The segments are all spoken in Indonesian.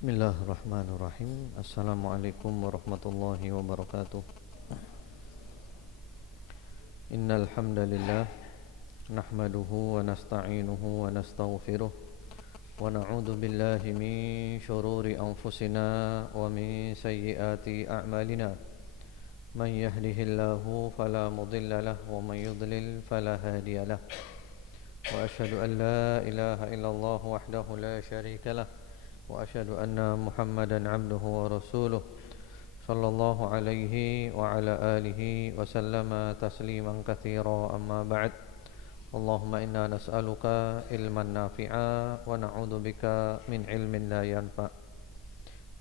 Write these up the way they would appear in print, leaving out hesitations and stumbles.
Bismillahirrahmanirrahim. Assalamualaikum warahmatullahi wabarakatuh. Innal hamdalillah nahmaduhu wa nasta'inuhu wa nastaghfiruh wa na'udzu billahi min shururi anfusina wa min sayyiati a'malina. Man yahdihillahu fala mudilla lahu wa man yudlil fala hadiya lahu. Wa asyhadu an la ilaha illallah wahdahu la syarika lahu wa asyhadu anna Muhammadan abduhu wa rasuluh sallallahu alaihi wa ala alihi wa sallama tasliman katsira amma ba'd. Allahumma inna nas'aluka ilman nafi'a wa na'udzubika min ilmin la yanfa'.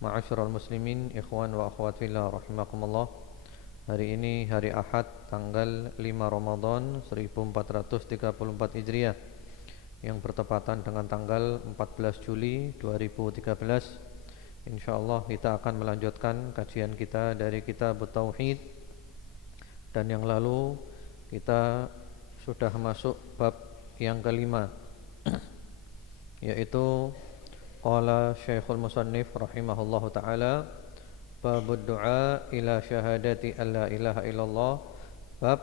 Ma'asyiral muslimin, ikhwan wa akhwat fillah rahimakumullah. Hari ini hari Ahad tanggal 5 Ramadan 1434 Hijriah yang bertepatan dengan tanggal 14 Juli 2013. Insyaallah kita akan melanjutkan kajian kita dari kitab Tauhid. Dan yang lalu kita sudah masuk bab yang kelima, yaitu qala Syekhul Musannif rahimahullahu taala, babud du'a ila syahadati alla ilaha illallah, bab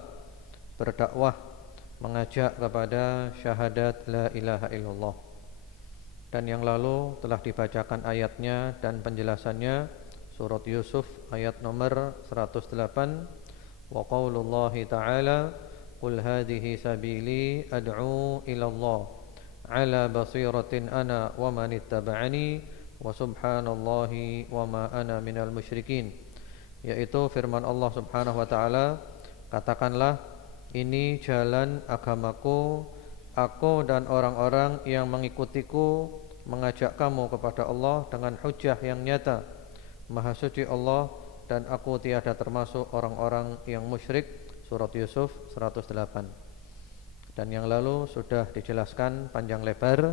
berdakwah mengajak kepada syahadat la ilaha illallah. Dan yang lalu telah dibacakan ayatnya dan penjelasannya, surat Yusuf ayat nomor 108, wa qaulullahi ta'ala qul hadhihi sabili ad'u ilallah ala basiratin ana wa man ittaba'ani wa subhanallahi wa ma ana minal musyrikin. Yaitu firman Allah subhanahu wa ta'ala, katakanlah, ini jalan agamaku, aku dan orang-orang yang mengikutiku mengajak kamu kepada Allah dengan hujjah yang nyata. Maha suci Allah dan aku tiada termasuk orang-orang yang musyrik. Surat Yusuf 108. Dan yang lalu sudah dijelaskan panjang lebar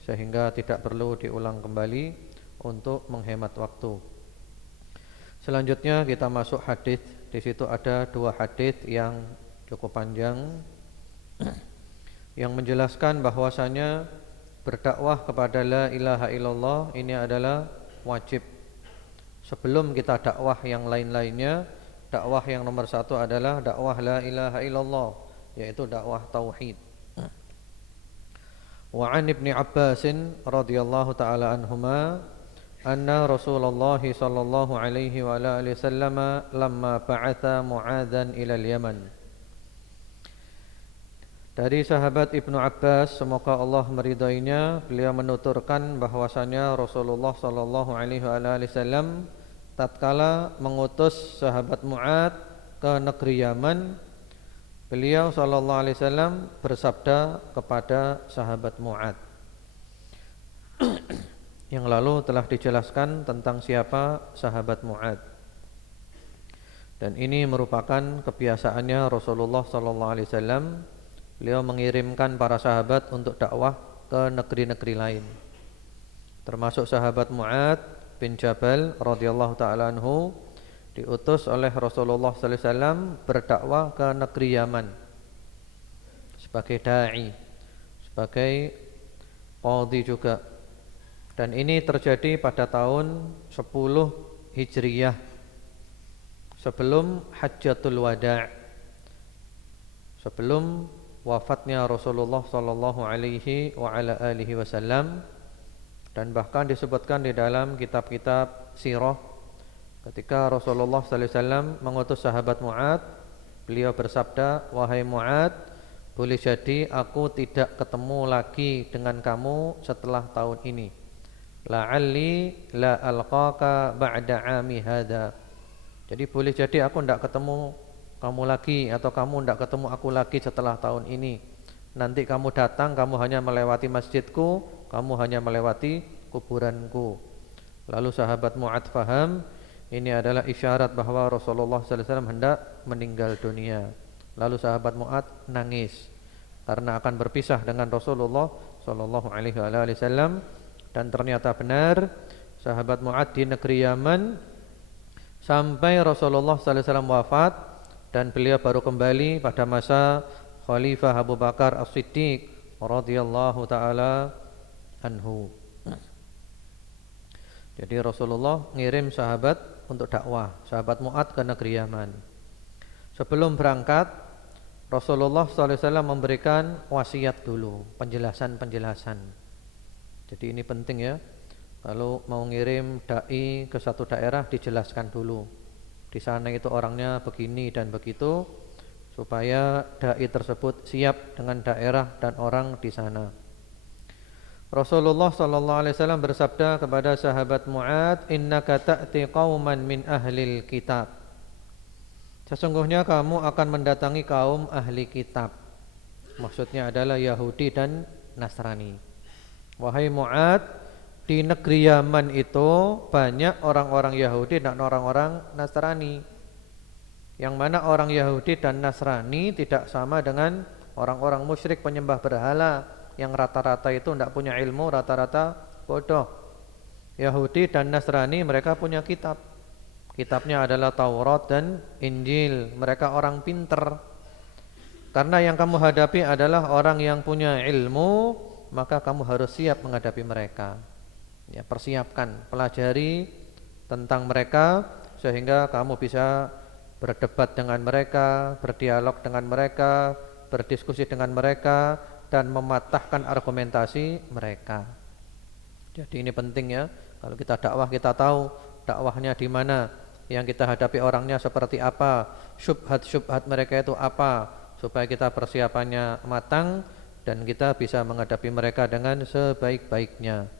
sehingga tidak perlu diulang kembali untuk menghemat waktu. Selanjutnya kita masuk hadis. Di situ ada dua hadis yang cukup panjang yang menjelaskan bahwasanya berdakwah kepada la ilaha illallah ini adalah wajib. Sebelum kita dakwah yang lain-lainnya, dakwah yang nomor satu adalah dakwah la ilaha illallah, yaitu dakwah tauhid. Wa an Ibni Abbas radhiyallahu taala anhuma anna Rasulullah sallallahu alaihi wa alihi wasallam lamma ba'atha Mu'adzan ila al-Yaman. Dari sahabat Ibnu Abbas, semoga Allah meridainya, beliau menuturkan bahwasanya Rasulullah sallallahu alaihi wasallam tatkala mengutus sahabat Mu'adz ke negeri Yaman, beliau sallallahu alaihi wasallam bersabda kepada sahabat Mu'adz. Yang lalu telah dijelaskan tentang siapa sahabat Mu'adz. Dan ini merupakan kebiasaannya Rasulullah sallallahu alaihi wasallam. Beliau mengirimkan para sahabat untuk dakwah ke negeri-negeri lain. Termasuk sahabat Mu'adz bin Jabal radhiyallahu taala anhu diutus oleh Rasulullah sallallahu alaihi wasallam berdakwah ke negeri Yaman sebagai dai, sebagai qadhi juga. Dan ini terjadi pada tahun 10 Hijriyah, sebelum Hajjatul Wada', sebelum wafatnya Rasulullah sallallahu alaihi wa ala alihi wasallam. Dan bahkan disebutkan di dalam kitab-kitab sirah, ketika Rasulullah sallallahu alaihi wasallam mengutus sahabat Mu'adz, beliau bersabda, wahai Mu'adz, boleh jadi aku tidak ketemu lagi dengan kamu setelah tahun ini. La'alli la alqaka ba'da 'ami hadza. Jadi boleh jadi aku tidak ketemu kamu lagi, atau kamu tidak ketemu aku lagi setelah tahun ini. Nanti kamu datang, kamu hanya melewati masjidku, kamu hanya melewati kuburanku. Lalu sahabat Mu'adz faham ini adalah isyarat bahwa Rasulullah sallallahu alaihi wasallam hendak meninggal dunia. Lalu sahabat Mu'adz nangis karena akan berpisah dengan Rasulullah sallallahu alaihi wasallam. Dan ternyata benar, sahabat Mu'adz di negeri Yaman sampai Rasulullah sallallahu alaihi wasallam wafat. Dan beliau baru kembali pada masa Khalifah Abu Bakar As-Siddiq radhiyallahu taala anhu. Jadi Rasulullah ngirim sahabat untuk dakwah, sahabat Mu'ad ke negeri Yaman. Sebelum berangkat, Rasulullah SAW memberikan wasiat dulu, penjelasan-penjelasan. Jadi ini penting ya. Kalau mau ngirim dai ke satu daerah dijelaskan dulu. Di sana itu orangnya begini dan begitu, supaya dai tersebut siap dengan daerah dan orang di sana. Rasulullah sallallahu alaihi wasallam bersabda kepada sahabat Mu'ad, "Innaka ta'ti qauman min ahlil kitab." Sesungguhnya kamu akan mendatangi kaum ahli kitab. Maksudnya adalah Yahudi dan Nasrani. Wahai Mu'ad, di negeri Yaman itu banyak orang-orang Yahudi dan orang-orang Nasrani. Yang mana orang Yahudi dan Nasrani tidak sama dengan orang-orang musyrik penyembah berhala, yang rata-rata itu tidak punya ilmu, rata-rata bodoh. Yahudi dan Nasrani mereka punya kitab. Kitabnya adalah Taurat dan Injil. Mereka orang pinter. Karena yang kamu hadapi adalah orang yang punya ilmu, maka kamu harus siap menghadapi mereka. Ya, persiapkan, pelajari tentang mereka sehingga kamu bisa berdebat dengan mereka, berdialog dengan mereka, berdiskusi dengan mereka, dan mematahkan argumentasi mereka. Jadi ini penting ya. Kalau kita dakwah kita tahu dakwahnya di mana, yang kita hadapi orangnya seperti apa, syubhat-syubhat mereka itu apa, supaya kita persiapannya matang dan kita bisa menghadapi mereka dengan sebaik-baiknya.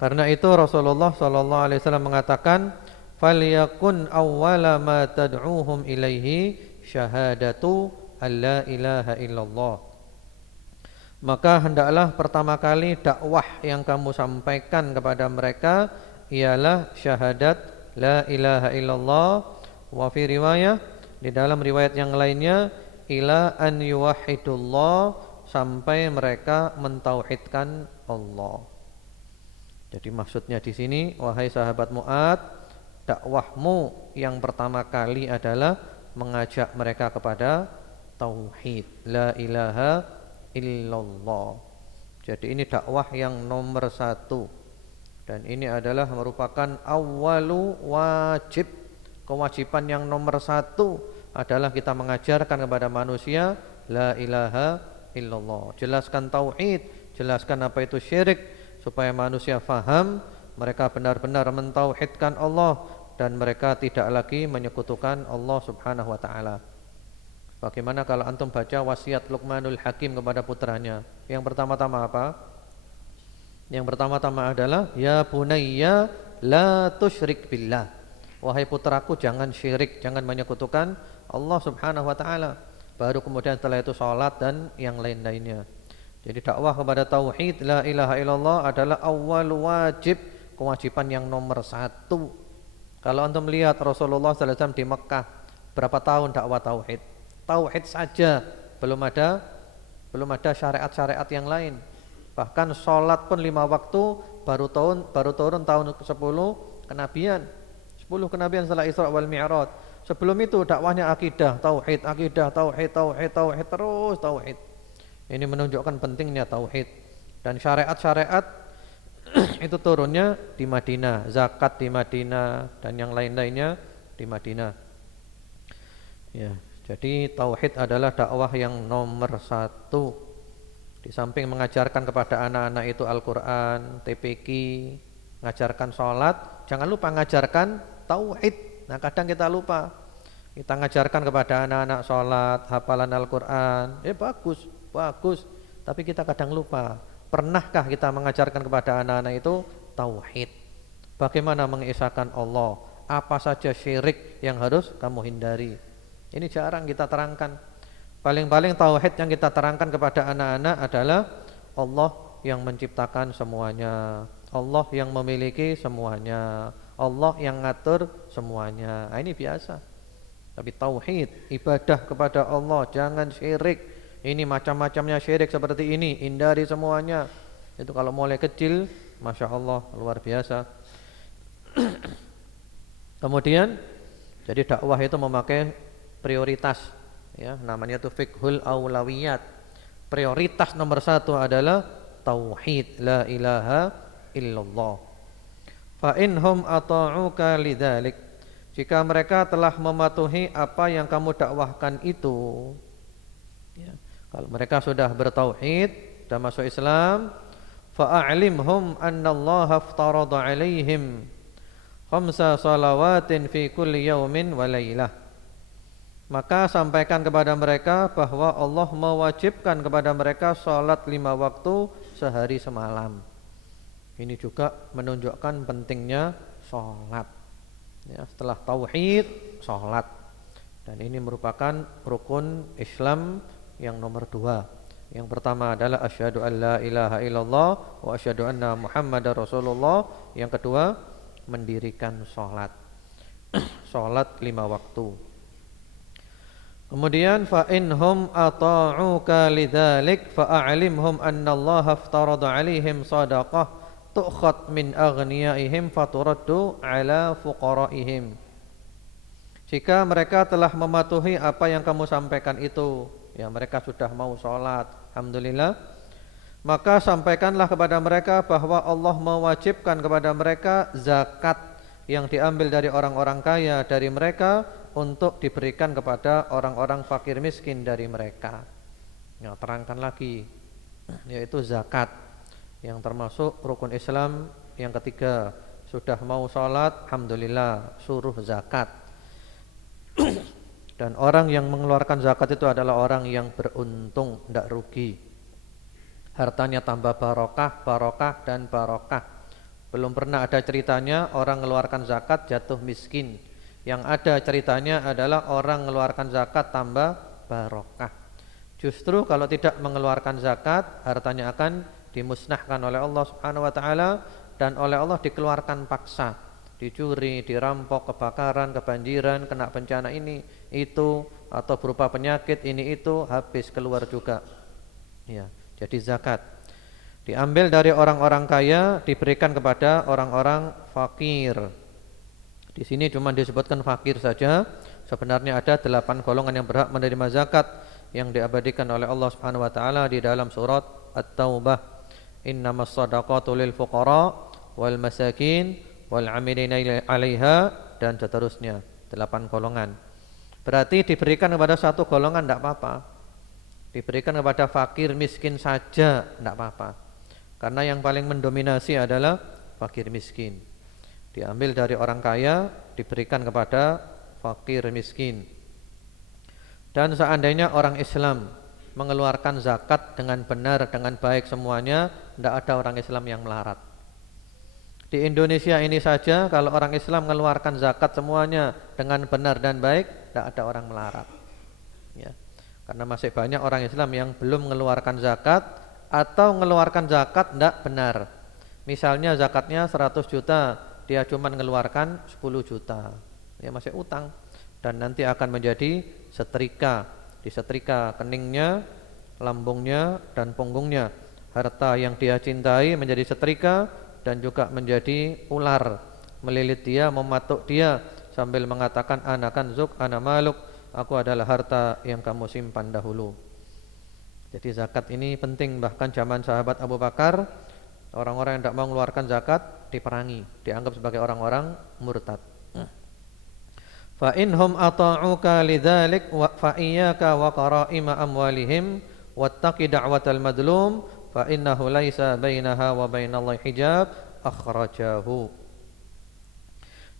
Karena itu Rasulullah sallallahu alaihi wasallam mengatakan, "Falyakun awwala ma tad'uuhum ilaihi syahadatu alla ilaha illallah." Maka hendaklah pertama kali dakwah yang kamu sampaikan kepada mereka ialah syahadat la ilaha illallah, wa fi riwayah, di dalam riwayat yang lainnya, ila an yuwahhidullah, sampai mereka mentauhidkan Allah. Jadi maksudnya di sini, wahai sahabat Mu'ad, dakwahmu yang pertama kali adalah mengajak mereka kepada tauhid, la ilaha illallah. Jadi ini dakwah yang nomor 1. Dan ini adalah merupakan awalu wajib. Kewajiban yang nomor 1 adalah kita mengajarkan kepada manusia la ilaha illallah. Jelaskan tauhid, jelaskan apa itu syirik, supaya manusia faham, mereka benar-benar mentauhidkan Allah dan mereka tidak lagi menyekutukan Allah Subhanahu wa taala. Bagaimana kalau antum baca wasiat Luqmanul Hakim kepada putranya? Yang pertama-tama apa? Yang pertama-tama adalah ya bunayya la tusyrik billah. Wahai putraku, jangan syirik, jangan menyekutukan Allah Subhanahu wa taala. Baru kemudian setelah itu salat dan yang lain-lainnya. Jadi dakwah kepada tauhid la ilaha illallah adalah awal wajib, kewajiban yang nomor 1. Kalau antum melihat Rasulullah sallallahu alaihi wasallam di Mekah, berapa tahun dakwah tauhid? Tauhid saja, belum ada syariat-syariat yang lain. Bahkan sholat pun 5 waktu baru turun tahun ke-10 kenabian. 10 kenabian setelah Isra wal Mi'raj. Sebelum itu dakwahnya akidah, tauhid, terus tauhid. Ini menunjukkan pentingnya tauhid. Dan syariat-syariat itu turunnya di Madinah, zakat di Madinah dan yang lain-lainnya di Madinah. Ya. Jadi tauhid adalah dakwah yang nomor 1. Di samping mengajarkan kepada anak-anak itu Al-Quran, TPQ, mengajarkan sholat, jangan lupa mengajarkan tauhid. Nah kadang kita lupa. Kita mengajarkan kepada anak-anak sholat, hafalan Al-Quran, bagus. Tapi kita kadang lupa. Pernahkah kita mengajarkan kepada anak-anak itu tauhid? Bagaimana mengesahkan Allah? Apa saja syirik yang harus kamu hindari? Ini jarang kita terangkan. Paling-paling tauhid yang kita terangkan kepada anak-anak adalah Allah yang menciptakan semuanya, Allah yang memiliki semuanya, Allah yang ngatur semuanya. Nah, ini biasa. Tapi tauhid, ibadah kepada Allah, jangan syirik. Ini macam-macamnya syirik seperti ini, hindari semuanya. Itu kalau mulai kecil, Masya Allah, luar biasa. Kemudian, jadi dakwah itu memakai prioritas, ya, namanya itu fiqhul aulawiyat. Prioritas nomor 1 adalah tauhid, la ilaha illallah. Fa inhum ata'uka lidzalik, jika mereka telah mematuhi apa yang kamu dakwahkan itu, ya, kalau mereka sudah bertauhid dan masuk Islam, fa'alimhum annallaha aftarada 'alaihim khamsa salawatin fi kulli yaumin wa lailah, maka sampaikan kepada mereka bahwa Allah mewajibkan kepada mereka salat 5 waktu sehari semalam. Ini juga menunjukkan pentingnya salat. Ya, setelah tauhid, salat. Dan ini merupakan rukun Islam yang nomor 2. Yang pertama adalah asyhadu an la ilaha illallah wa asyhadu anna Muhammadar Rasulullah. Yang kedua, mendirikan salat. Salat 5 waktu. Kemudian fa inhum ata'uka lidzalik fa'alimhum annallaha aftarada 'alaihim shadaqah tu'khad min aghniyaihim faturaddu 'ala fuqaraihim. Jika mereka telah mematuhi apa yang kamu sampaikan itu, ya mereka sudah mau salat, alhamdulillah, maka sampaikanlah kepada mereka bahwa Allah mewajibkan kepada mereka zakat yang diambil dari orang-orang kaya dari mereka untuk diberikan kepada orang-orang fakir miskin dari mereka. Ya, terangkan lagi, yaitu zakat yang termasuk rukun Islam yang ketiga. Sudah mau sholat, alhamdulillah, suruh zakat. Dan orang yang mengeluarkan zakat itu adalah orang yang beruntung, tidak rugi. Hartanya tambah barokah, barokah, dan barokah. Belum pernah ada ceritanya orang mengeluarkan zakat jatuh miskin. Yang ada ceritanya adalah orang mengeluarkan zakat tambah barokah. Justru kalau tidak mengeluarkan zakat, hartanya akan dimusnahkan oleh Allah Subhanahu wa taala dan oleh Allah dikeluarkan paksa, dicuri, dirampok, kebakaran, kebanjiran, kena bencana ini itu, atau berupa penyakit ini itu, habis keluar juga. Ya, jadi zakat diambil dari orang-orang kaya, diberikan kepada orang-orang fakir. Di sini cuma disebutkan fakir saja. Sebenarnya ada 8 golongan yang berhak menerima zakat yang diabadikan oleh Allah Subhanahu wa taala di dalam surat At-Taubah. Innamas shadaqatu lil fuqara wal masakin wal 'amilina 'alaiha, dan seterusnya, 8 golongan. Berarti diberikan kepada satu golongan tidak apa-apa. Diberikan kepada fakir miskin saja tidak apa-apa. Karena yang paling mendominasi adalah fakir miskin. Diambil dari orang kaya, diberikan kepada fakir miskin. Dan seandainya orang Islam mengeluarkan zakat dengan benar, dengan baik semuanya, tidak ada orang Islam yang melarat. Di Indonesia ini saja, kalau orang Islam mengeluarkan zakat semuanya dengan benar dan baik, tidak ada orang melarat. Ya. Karena masih banyak orang Islam yang belum mengeluarkan zakat atau mengeluarkan zakat tidak benar. Misalnya zakatnya 100 juta, dia cuma mengeluarkan 10 juta, ya masih utang, dan nanti akan menjadi setrika, disetrika keningnya, lambungnya, dan punggungnya. Harta yang dia cintai menjadi setrika dan juga menjadi ular, melilit dia, mematuk dia sambil mengatakan ana kanzuk, ana maluk, aku adalah harta yang kamu simpan dahulu. Jadi zakat ini penting. Bahkan zaman sahabat Abu Bakar, orang-orang yang tidak mau mengeluarkan zakat diperangi, dianggap sebagai orang-orang murtad. Fa inhum ata'uka lidzalik wa fa iyyaka wa qara'ima amwalihim wattaqi da'watal madlum fa innahu laisa bainaha wa bainallahi hijab, akhrajahu.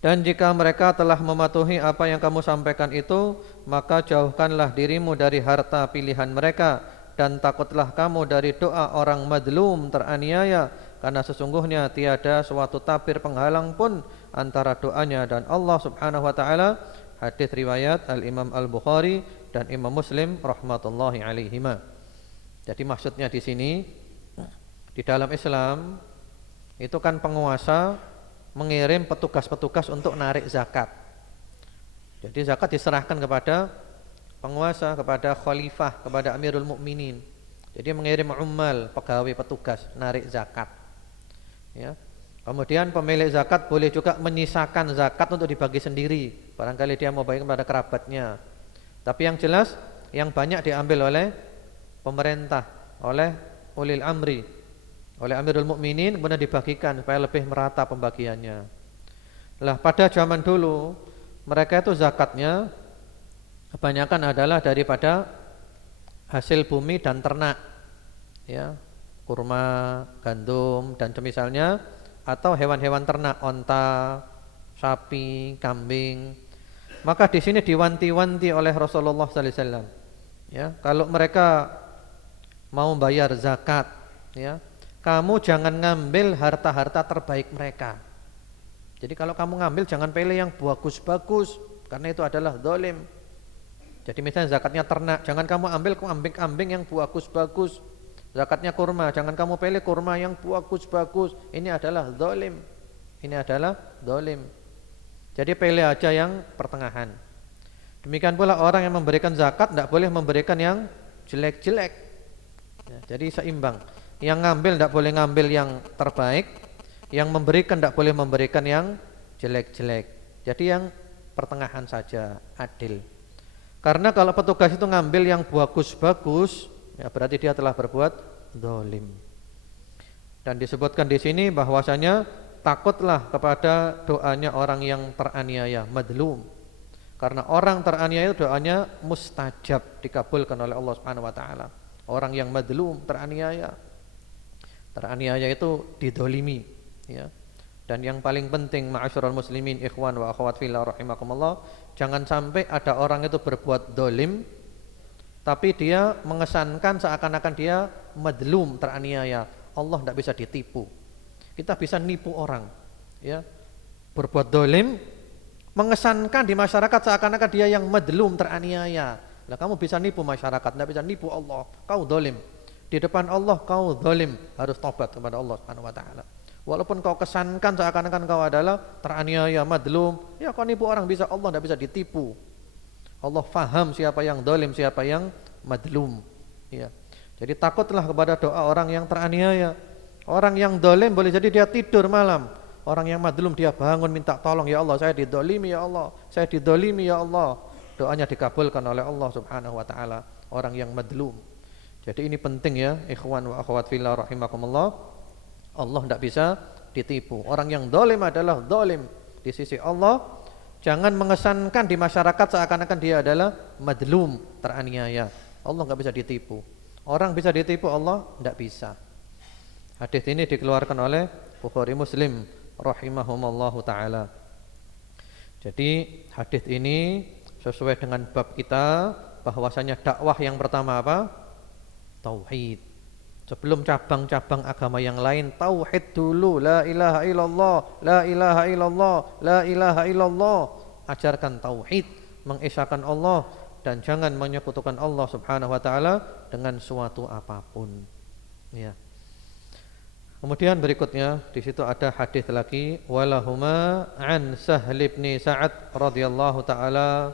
Dan jika mereka telah mematuhi apa yang kamu sampaikan itu, maka jauhkanlah dirimu dari harta pilihan mereka, dan takutlah kamu dari doa orang madlum, teraniaya, karena sesungguhnya tiada suatu tabir penghalang pun antara doanya dan Allah Subhanahu wa taala. Hadis riwayat Al-Imam Al-Bukhari dan Imam Muslim rahmatullahi alaihima. Jadi maksudnya di sini, di dalam Islam itu kan penguasa mengirim petugas-petugas untuk narik zakat. Jadi zakat diserahkan kepada penguasa, kepada khalifah, kepada Amirul Mukminin. Jadi mengirim ummal, pegawai petugas narik zakat. Ya. Kemudian pemilik zakat boleh juga menyisakan zakat untuk dibagi sendiri, barangkali dia mau bagi kepada kerabatnya. Tapi yang jelas yang banyak diambil oleh pemerintah, oleh ulil amri, oleh Amirul Mukminin, kemudian dibagikan supaya lebih merata pembagiannya. Lah pada zaman dulu mereka itu zakatnya kebanyakan adalah daripada hasil bumi dan ternak, ya, kurma, gandum dan semisalnya, atau hewan-hewan ternak, onta, sapi, kambing. Maka di sini diwanti-wanti oleh Rasulullah sallallahu alaihi wasallam, ya, kalau mereka mau bayar zakat, ya, kamu jangan ngambil harta-harta terbaik mereka. Jadi kalau kamu ngambil jangan pilih yang bagus-bagus, karena itu adalah zalim. Jadi misalnya zakatnya ternak, jangan kamu ambil kambing-kambing yang bagus-bagus. Zakatnya kurma, jangan kamu pilih kurma yang bagus-bagus. Ini adalah zalim. Ini adalah zalim. Jadi pilih aja yang pertengahan. Demikian pula orang yang memberikan zakat tidak boleh memberikan yang jelek-jelek, ya, jadi seimbang. Yang ngambil tidak boleh ngambil yang terbaik, yang memberikan tidak boleh memberikan yang jelek-jelek. Jadi yang pertengahan saja, adil. Karena kalau petugas itu ngambil yang bagus-bagus, ya berarti dia telah berbuat zalim. Dan disebutkan di sini bahwasanya takutlah kepada doanya orang yang teraniaya, madlum. Karena orang teraniaya itu doanya mustajab, dikabulkan oleh Allah Subhanahu wa taala. Orang yang madlum, teraniaya. Teraniaya itu didolimi, ya. Dan yang paling penting, ma'asyiral muslimin, ikhwan wa akhwat fillah rahimakumullah, jangan sampai ada orang itu berbuat dolim tapi dia mengesankan seakan-akan dia madlum, teraniaya. Allah tidak bisa ditipu. Kita bisa nipu orang, ya, berbuat dolim, mengesankan di masyarakat seakan-akan dia yang madlum, teraniaya. Lah kamu bisa nipu masyarakat, tidak bisa nipu Allah. Kau dolim di depan Allah, kau dolim, harus tobat kepada Allah Subhanahu wa taala. Walaupun kau kesankan seakan-akan kau adalah teraniaya, madlum, ya kau nipu orang bisa, Allah tidak bisa ditipu. Allah faham siapa yang dolim, siapa yang madlum, ya. Jadi takutlah kepada doa orang yang teraniaya. Orang yang dolim boleh jadi dia tidur malam, orang yang madlum dia bangun minta tolong, ya Allah saya didolimi, ya Allah saya didolimi, ya Allah. Doanya dikabulkan oleh Allah Subhanahu wa taala, orang yang madlum. Jadi ini penting, ya, ikhwan wa akhwat fillah rahimakumullah. Allah tidak bisa ditipu. Orang yang dolim adalah dolim di sisi Allah. Jangan mengesankan di masyarakat seakan-akan dia adalah madlum, teraniaya. Allah tidak bisa ditipu. Orang bisa ditipu, Allah tidak bisa. Hadis ini dikeluarkan oleh Bukhari Muslim rahimahumallahu taala. Jadi hadis ini sesuai dengan bab kita, bahwasanya dakwah yang pertama apa? Tauhid. Sebelum cabang-cabang agama yang lain, tauhid dulu, la ilaha illallah, la ilaha illallah, la ilaha illallah. Ajarkan tauhid, mengesahkan Allah dan jangan menyekutukan Allah Subhanahu wa taala dengan suatu apapun, ya. Kemudian berikutnya di situ ada hadis lagi, walahuma an Sahl bin Sa'ad radhiyallahu taala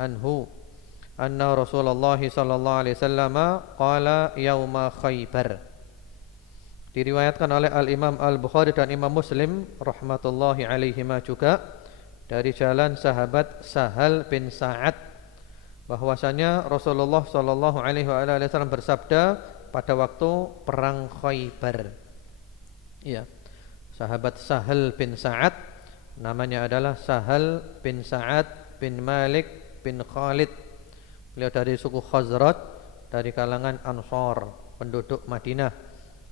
anhu anna Rasulullah sallallahu alaihi wasallam qala yauma Khaibar. Diriwayatkan oleh Al-Imam Al-Bukhari dan Imam Muslim rahmatullahi alaihima juga dari jalan sahabat Sahal bin Sa'ad, bahwasanya Rasulullah sallallahu alaihi wasallam bersabda pada waktu perang Khaibar. Iya. Sahabat Sahal bin Sa'ad namanya adalah Sahal bin Sa'ad bin Malik bin Khalid. Beliau dari suku Khazraj, dari kalangan Ansor, penduduk Madinah.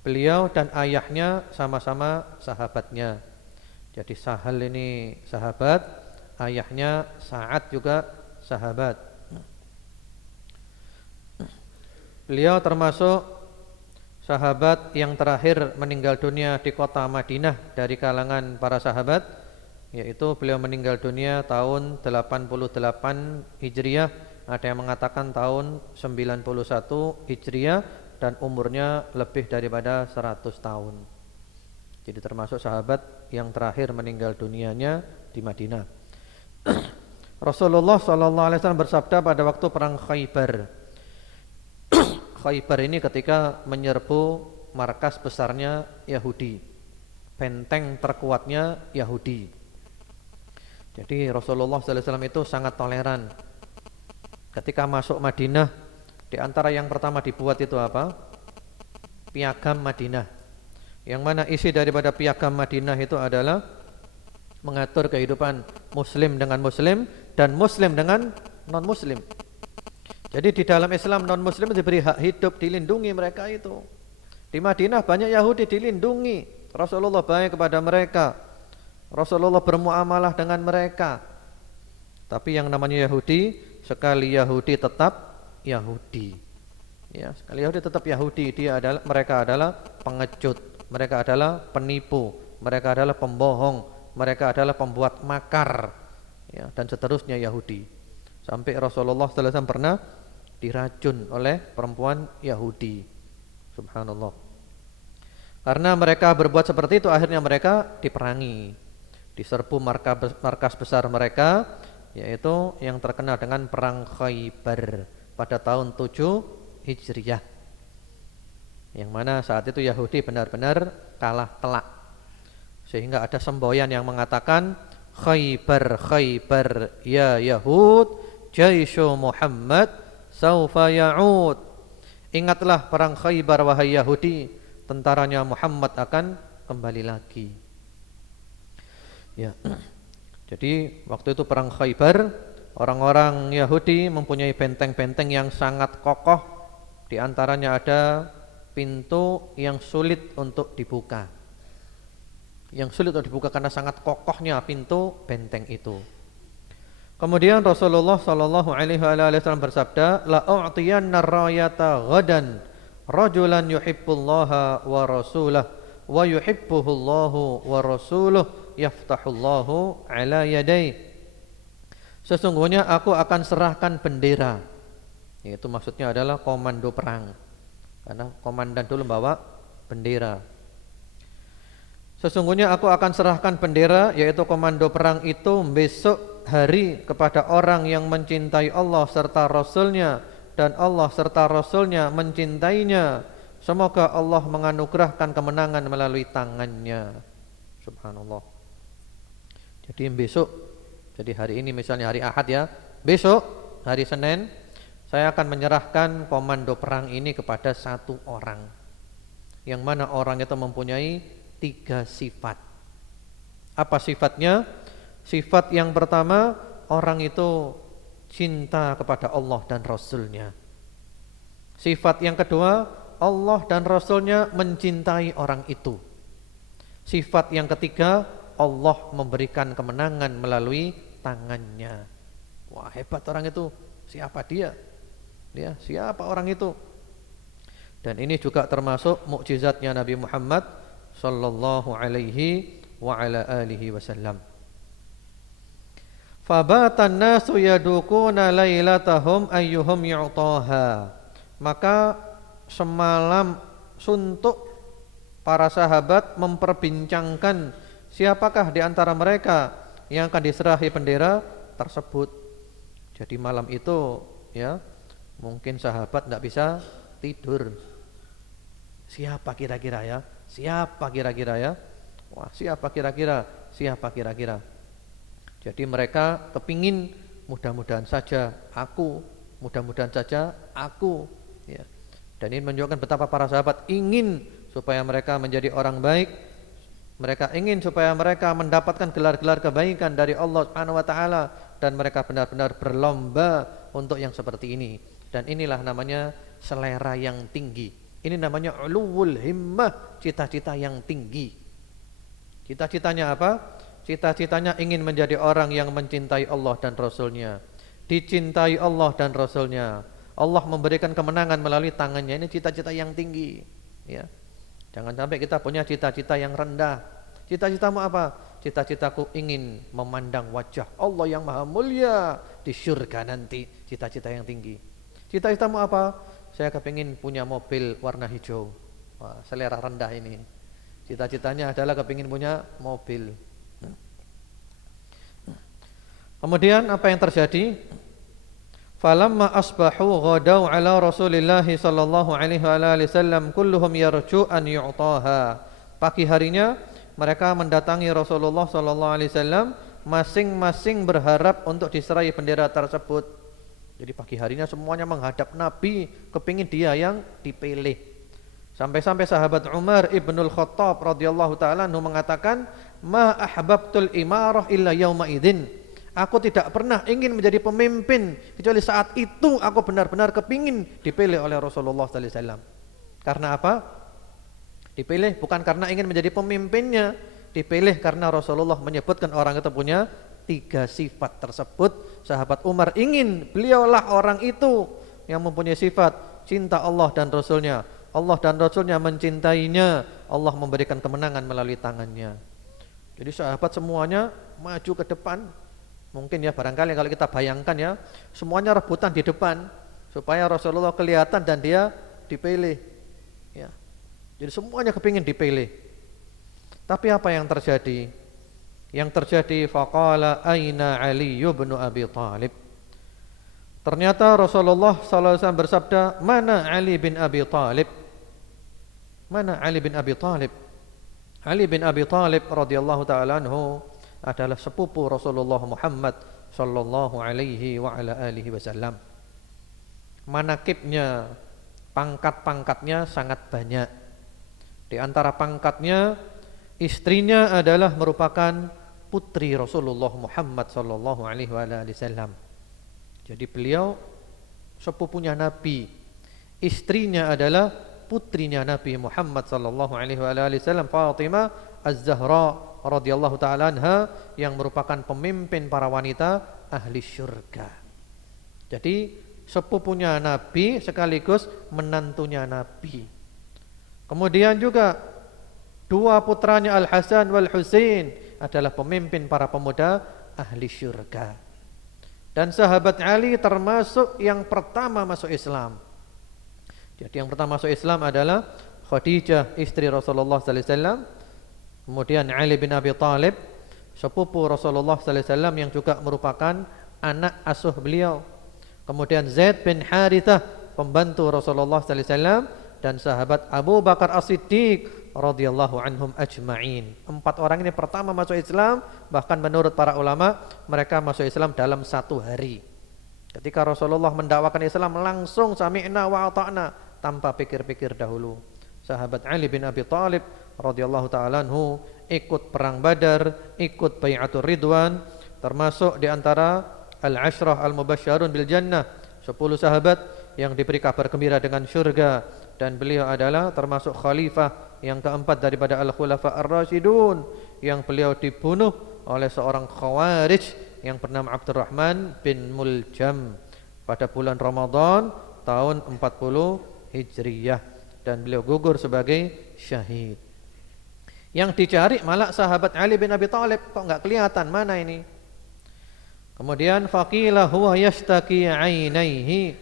Beliau dan ayahnya sama-sama sahabatnya. Jadi Sahal ini sahabat, ayahnya Sa'ad juga sahabat. Beliau termasuk sahabat yang terakhir meninggal dunia di kota Madinah dari kalangan para sahabat, yaitu beliau meninggal dunia tahun 88 Hijriah, ada yang mengatakan tahun 91 Hijriah, dan umurnya lebih daripada 100 tahun. Jadi termasuk sahabat yang terakhir meninggal dunianya di Madinah. Rasulullah SAW bersabda pada waktu perang Khaibar. Khaibar ini ketika menyerbu markas besarnya Yahudi, benteng terkuatnya Yahudi. Jadi Rasulullah SAW itu sangat toleran. Ketika masuk Madinah, di antara yang pertama dibuat itu apa? Piagam Madinah. Yang mana isi daripada piagam Madinah itu adalah mengatur kehidupan muslim dengan muslim dan muslim dengan non-muslim. Jadi di dalam Islam non-muslim diberi hak hidup, dilindungi mereka itu. Di Madinah banyak Yahudi dilindungi. Rasulullah baik kepada mereka. Rasulullah bermuamalah dengan mereka. Tapi yang namanya Yahudi, sekali Yahudi tetap Yahudi. Ya, sekali Yahudi tetap Yahudi. Mereka adalah pengecut, mereka adalah penipu, mereka adalah pembohong, mereka adalah pembuat makar, ya, dan seterusnya Yahudi. Sampai Rasulullah SAW pernah diracun oleh perempuan Yahudi. Subhanallah. Karena mereka berbuat seperti itu, akhirnya mereka diperangi, diserbu markas besar mereka, yaitu yang terkenal dengan Perang Khaybar pada tahun 7 Hijriah. Yang mana saat itu Yahudi benar-benar kalah telak. Sehingga ada semboyan yang mengatakan Khaybar, Khaybar ya Yahud, Jaishu Muhammad saufa ya'ud. Ingatlah perang Khaybar wahai Yahudi, tentaranya Muhammad akan kembali lagi. Ya. Jadi waktu itu perang Khaybar, orang-orang Yahudi mempunyai benteng-benteng yang sangat kokoh. Di antaranya ada pintu yang sulit untuk dibuka. Yang sulit untuk dibuka karena sangat kokohnya pintu benteng itu. Kemudian Rasulullah sallallahu alaihi wasallam bersabda, la u'tiyanna ar-rayata ghadan rajulan yuhibbullaha wa rasulahu wa yuhibbuhullahu wa rasuluhu yaftahullahu ala yadayhi. Sesungguhnya aku akan serahkan bendera. Itu maksudnya adalah komando perang. Karena komandan dulu membawa bendera. Sesungguhnya aku akan serahkan bendera, yaitu komando perang itu besok hari kepada orang yang mencintai Allah serta Rasulnya, dan Allah serta Rasulnya mencintainya. Semoga Allah menganugerahkan kemenangan melalui tangannya. Subhanallah. Jadi besok, jadi hari ini misalnya hari Ahad ya, besok hari Senin saya akan menyerahkan komando perang ini kepada satu orang, yang mana orang itu mempunyai 3 sifat. Apa sifatnya? Sifat yang pertama, orang itu cinta kepada Allah dan Rasulnya. Sifat yang kedua, Allah dan Rasulnya mencintai orang itu. Sifat yang ketiga, Allah memberikan kemenangan melalui tangannya. Wah, hebat orang itu. Siapa dia? Dia siapa orang itu? Dan ini juga termasuk mukjizatnya Nabi Muhammad sallallahu alaihi wa ala alihi wasallam. Fabatan nasu yadukuna lailatahum ayyuhum yu'taha. Maka semalam suntuk para sahabat memperbincangkan siapakah di antara mereka yang akan diserahi bendera tersebut. Jadi malam itu ya, mungkin sahabat tidak bisa tidur. Siapa kira-kira ya? Siapa kira-kira ya? Wah, siapa kira-kira? Siapa kira-kira? Jadi mereka kepingin mudah-mudahan saja aku, mudah-mudahan saja aku, ya. Dan ini menunjukkan betapa para sahabat ingin supaya mereka menjadi orang baik. Mereka ingin supaya mereka mendapatkan gelar-gelar kebaikan dari Allah Subhanahu wa taala, dan mereka benar-benar berlomba untuk yang seperti ini. Dan inilah namanya selera yang tinggi. Ini namanya uluwul himmah, cita-cita yang tinggi. Cita-citanya apa? Cita-citanya ingin menjadi orang yang mencintai Allah dan Rasulnya, dicintai Allah dan Rasulnya. Allah memberikan kemenangan melalui tangannya. Ini cita-cita yang tinggi, ya. Jangan sampai kita punya cita-cita yang rendah. Cita-citamu apa? Cita-citaku ingin memandang wajah Allah yang maha mulia di surga nanti. Cita-cita yang tinggi. Cita-citamu apa? Saya kepingin punya mobil warna hijau. Wah, selera rendah ini. Cita-citanya adalah kepingin punya mobil. Kemudian apa yang terjadi? Falamma asbahu ghadau ala Rasulillah sallallahu alaihi wasallam kulluhum yarju an yu'taha. Pagi harinya mereka mendatangi Rasulullah sallallahu alaihi wasallam, masing-masing berharap untuk diserahi bendera tersebut. Jadi pagi harinya semuanya menghadap Nabi, kepingin dia yang dipilih. Sampai-sampai sahabat Umar ibnul Khattab radhiyallahu ta'ala anhu mengatakan, ma ahbabtul imarah illa yauma idzin. Aku tidak pernah ingin menjadi pemimpin kecuali saat itu aku benar-benar kepingin dipilih oleh Rasulullah sallallahu alaihi wasallam. Karena apa? Dipilih bukan karena ingin menjadi pemimpinnya, dipilih karena Rasulullah menyebutkan orang itu punya 3 sifat tersebut. Sahabat Umar ingin beliaulah orang itu yang mempunyai sifat cinta Allah dan Rasulnya. Allah dan Rasulnya mencintainya, Allah memberikan kemenangan melalui tangannya. Jadi sahabat semuanya maju ke depan. Mungkin ya barangkali kalau kita bayangkan ya, semuanya rebutan di depan supaya Rasulullah kelihatan dan dia dipilih ya. Jadi semuanya kepingin dipilih. Tapi apa yang terjadi? Yang terjadi faqala aina Ali bin Abi Thalib. Ternyata Rasulullah sallallahu alaihi wasallam bersabda, "Mana Ali bin Abi Thalib?" Mana Ali bin Abi Thalib? Ali bin Abi Thalib radhiyallahu taala anhu adalah sepupu Rasulullah Muhammad sallallahu alaihi wa ala alihi wasallam. Manaqibnya, pangkat-pangkatnya sangat banyak. Di antara pangkatnya, istrinya adalah merupakan putri Rasulullah Muhammad sallallahu alaihi wa ala alihi wasallam. Jadi beliau sepupunya Nabi. Istrinya adalah putrinya Nabi Muhammad sallallahu alaihi wasallam, Fatimah Az-Zahra radhiyallahu taala anha, yang merupakan pemimpin para wanita ahli syurga. Jadi sepupunya Nabi sekaligus menantunya Nabi. Kemudian juga 2 putranya Al-Hasan wal Husain adalah pemimpin para pemuda ahli syurga. Dan sahabat Ali termasuk yang pertama masuk Islam. Jadi yang pertama masuk Islam adalah Khadijah istri Rasulullah sallallahu alaihi wasallam, kemudian Ali bin Abi Thalib sepupu Rasulullah sallallahu alaihi wasallam yang juga merupakan anak asuh beliau, kemudian Zaid bin Harithah pembantu Rasulullah sallallahu alaihi wasallam, dan sahabat Abu Bakar As-Siddiq radhiyallahu anhum ajma'in. 4 orang ini pertama masuk Islam, bahkan menurut para ulama mereka masuk Islam dalam 1 hari. Ketika Rasulullah mendakwakan Islam langsung sami'na wa ata'na tanpa pikir-pikir dahulu. Sahabat Ali bin Abi Thalib radhiyallahu ta'ala anhu ikut perang Badar, ikut Bai'atul Ridwan, termasuk di antara al-ashrah al-mubasysyarun bil jannah, 10 sahabat yang diberi kabar gembira dengan syurga, dan beliau adalah termasuk khalifah yang keempat daripada al-khulafa ar-rasyidun, yang beliau dibunuh oleh seorang khawarij yang bernama Abdurrahman bin Muljam pada bulan Ramadan tahun 40 Hijriyah, dan beliau gugur sebagai syahid. Yang dicari malah sahabat Ali bin Abi Thalib, kok enggak kelihatan mana ini? Kemudian faqila huwa yashtaki ainaihi.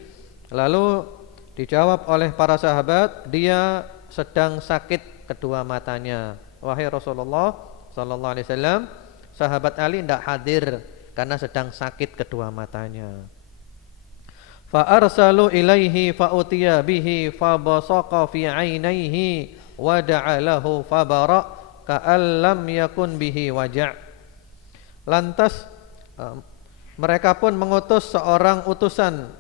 Lalu dijawab oleh para sahabat, dia sedang sakit kedua matanya. Wahai Rasulullah sallallahu alaihi wasallam, sahabat Ali tidak hadir karena sedang sakit kedua matanya. Fa arsalu ilaihi fa utiya bihi fa basaqa fi ainaihi wa da'a lahu fa bara ka'an lam yakun bihi waja'. Lantas mereka pun mengutus seorang utusan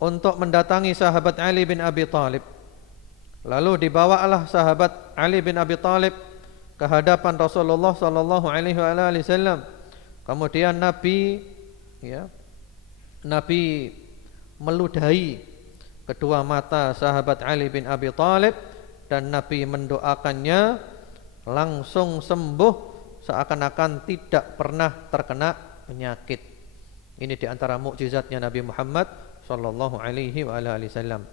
untuk mendatangi sahabat Ali bin Abi Thalib. Lalu dibawalah sahabat Ali bin Abi Thalib ke hadapan Rasulullah sallallahu alaihi wasallam. Kemudian Nabi meludahi kedua mata sahabat Ali bin Abi Thalib, dan Nabi mendoakannya langsung sembuh seakan-akan tidak pernah terkena penyakit. Ini di antara mukjizatnya Nabi Muhammad sallallahu alaihi wasallam.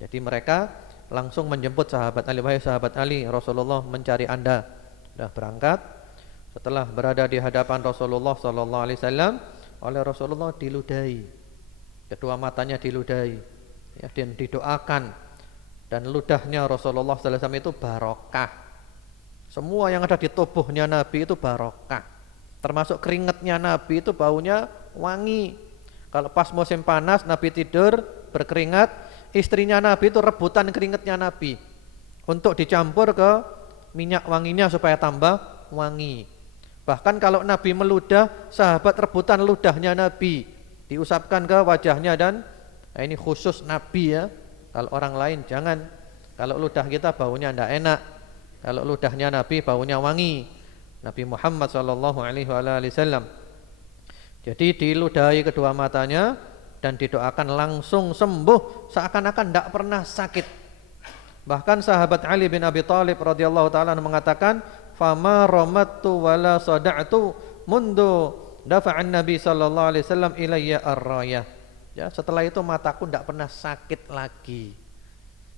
Jadi mereka langsung menjemput sahabat Ali. Wahai sahabat Ali, Rasulullah mencari Anda. Sudah berangkat. Setelah berada di hadapan Rasulullah sallallahu alaihi wasallam, oleh Rasulullah diludahi. Kedua matanya diludahi, ya, dan didoakan. Dan ludahnya Rasulullah sallallahu alaihi wasallam itu barokah. Semua yang ada di tubuhnya Nabi itu barokah. Termasuk keringatnya Nabi itu baunya wangi. Kalau pas musim panas Nabi tidur berkeringat, istrinya Nabi itu rebutan keringatnya Nabi untuk dicampur ke minyak wanginya supaya tambah wangi. Bahkan kalau Nabi meludah, sahabat rebutan ludahnya Nabi, diusapkan ke wajahnya, dan ini khusus Nabi ya. Kalau orang lain jangan. Kalau ludah kita baunya tidak enak. Kalau ludahnya Nabi baunya wangi. Nabi Muhammad sallallahu alaihi wasallam. Jadi diludahi kedua matanya dan didoakan langsung sembuh seakan-akan tidak pernah sakit. Bahkan sahabat Ali bin Abi Thalib radhiyallahu taala mengatakan, "Fama ramattu wala sada'tu mundu dafa'an Nabi sallallahu alaihi wasallam ilayya ar-rayah." Ya, setelah itu mataku tidak pernah sakit lagi.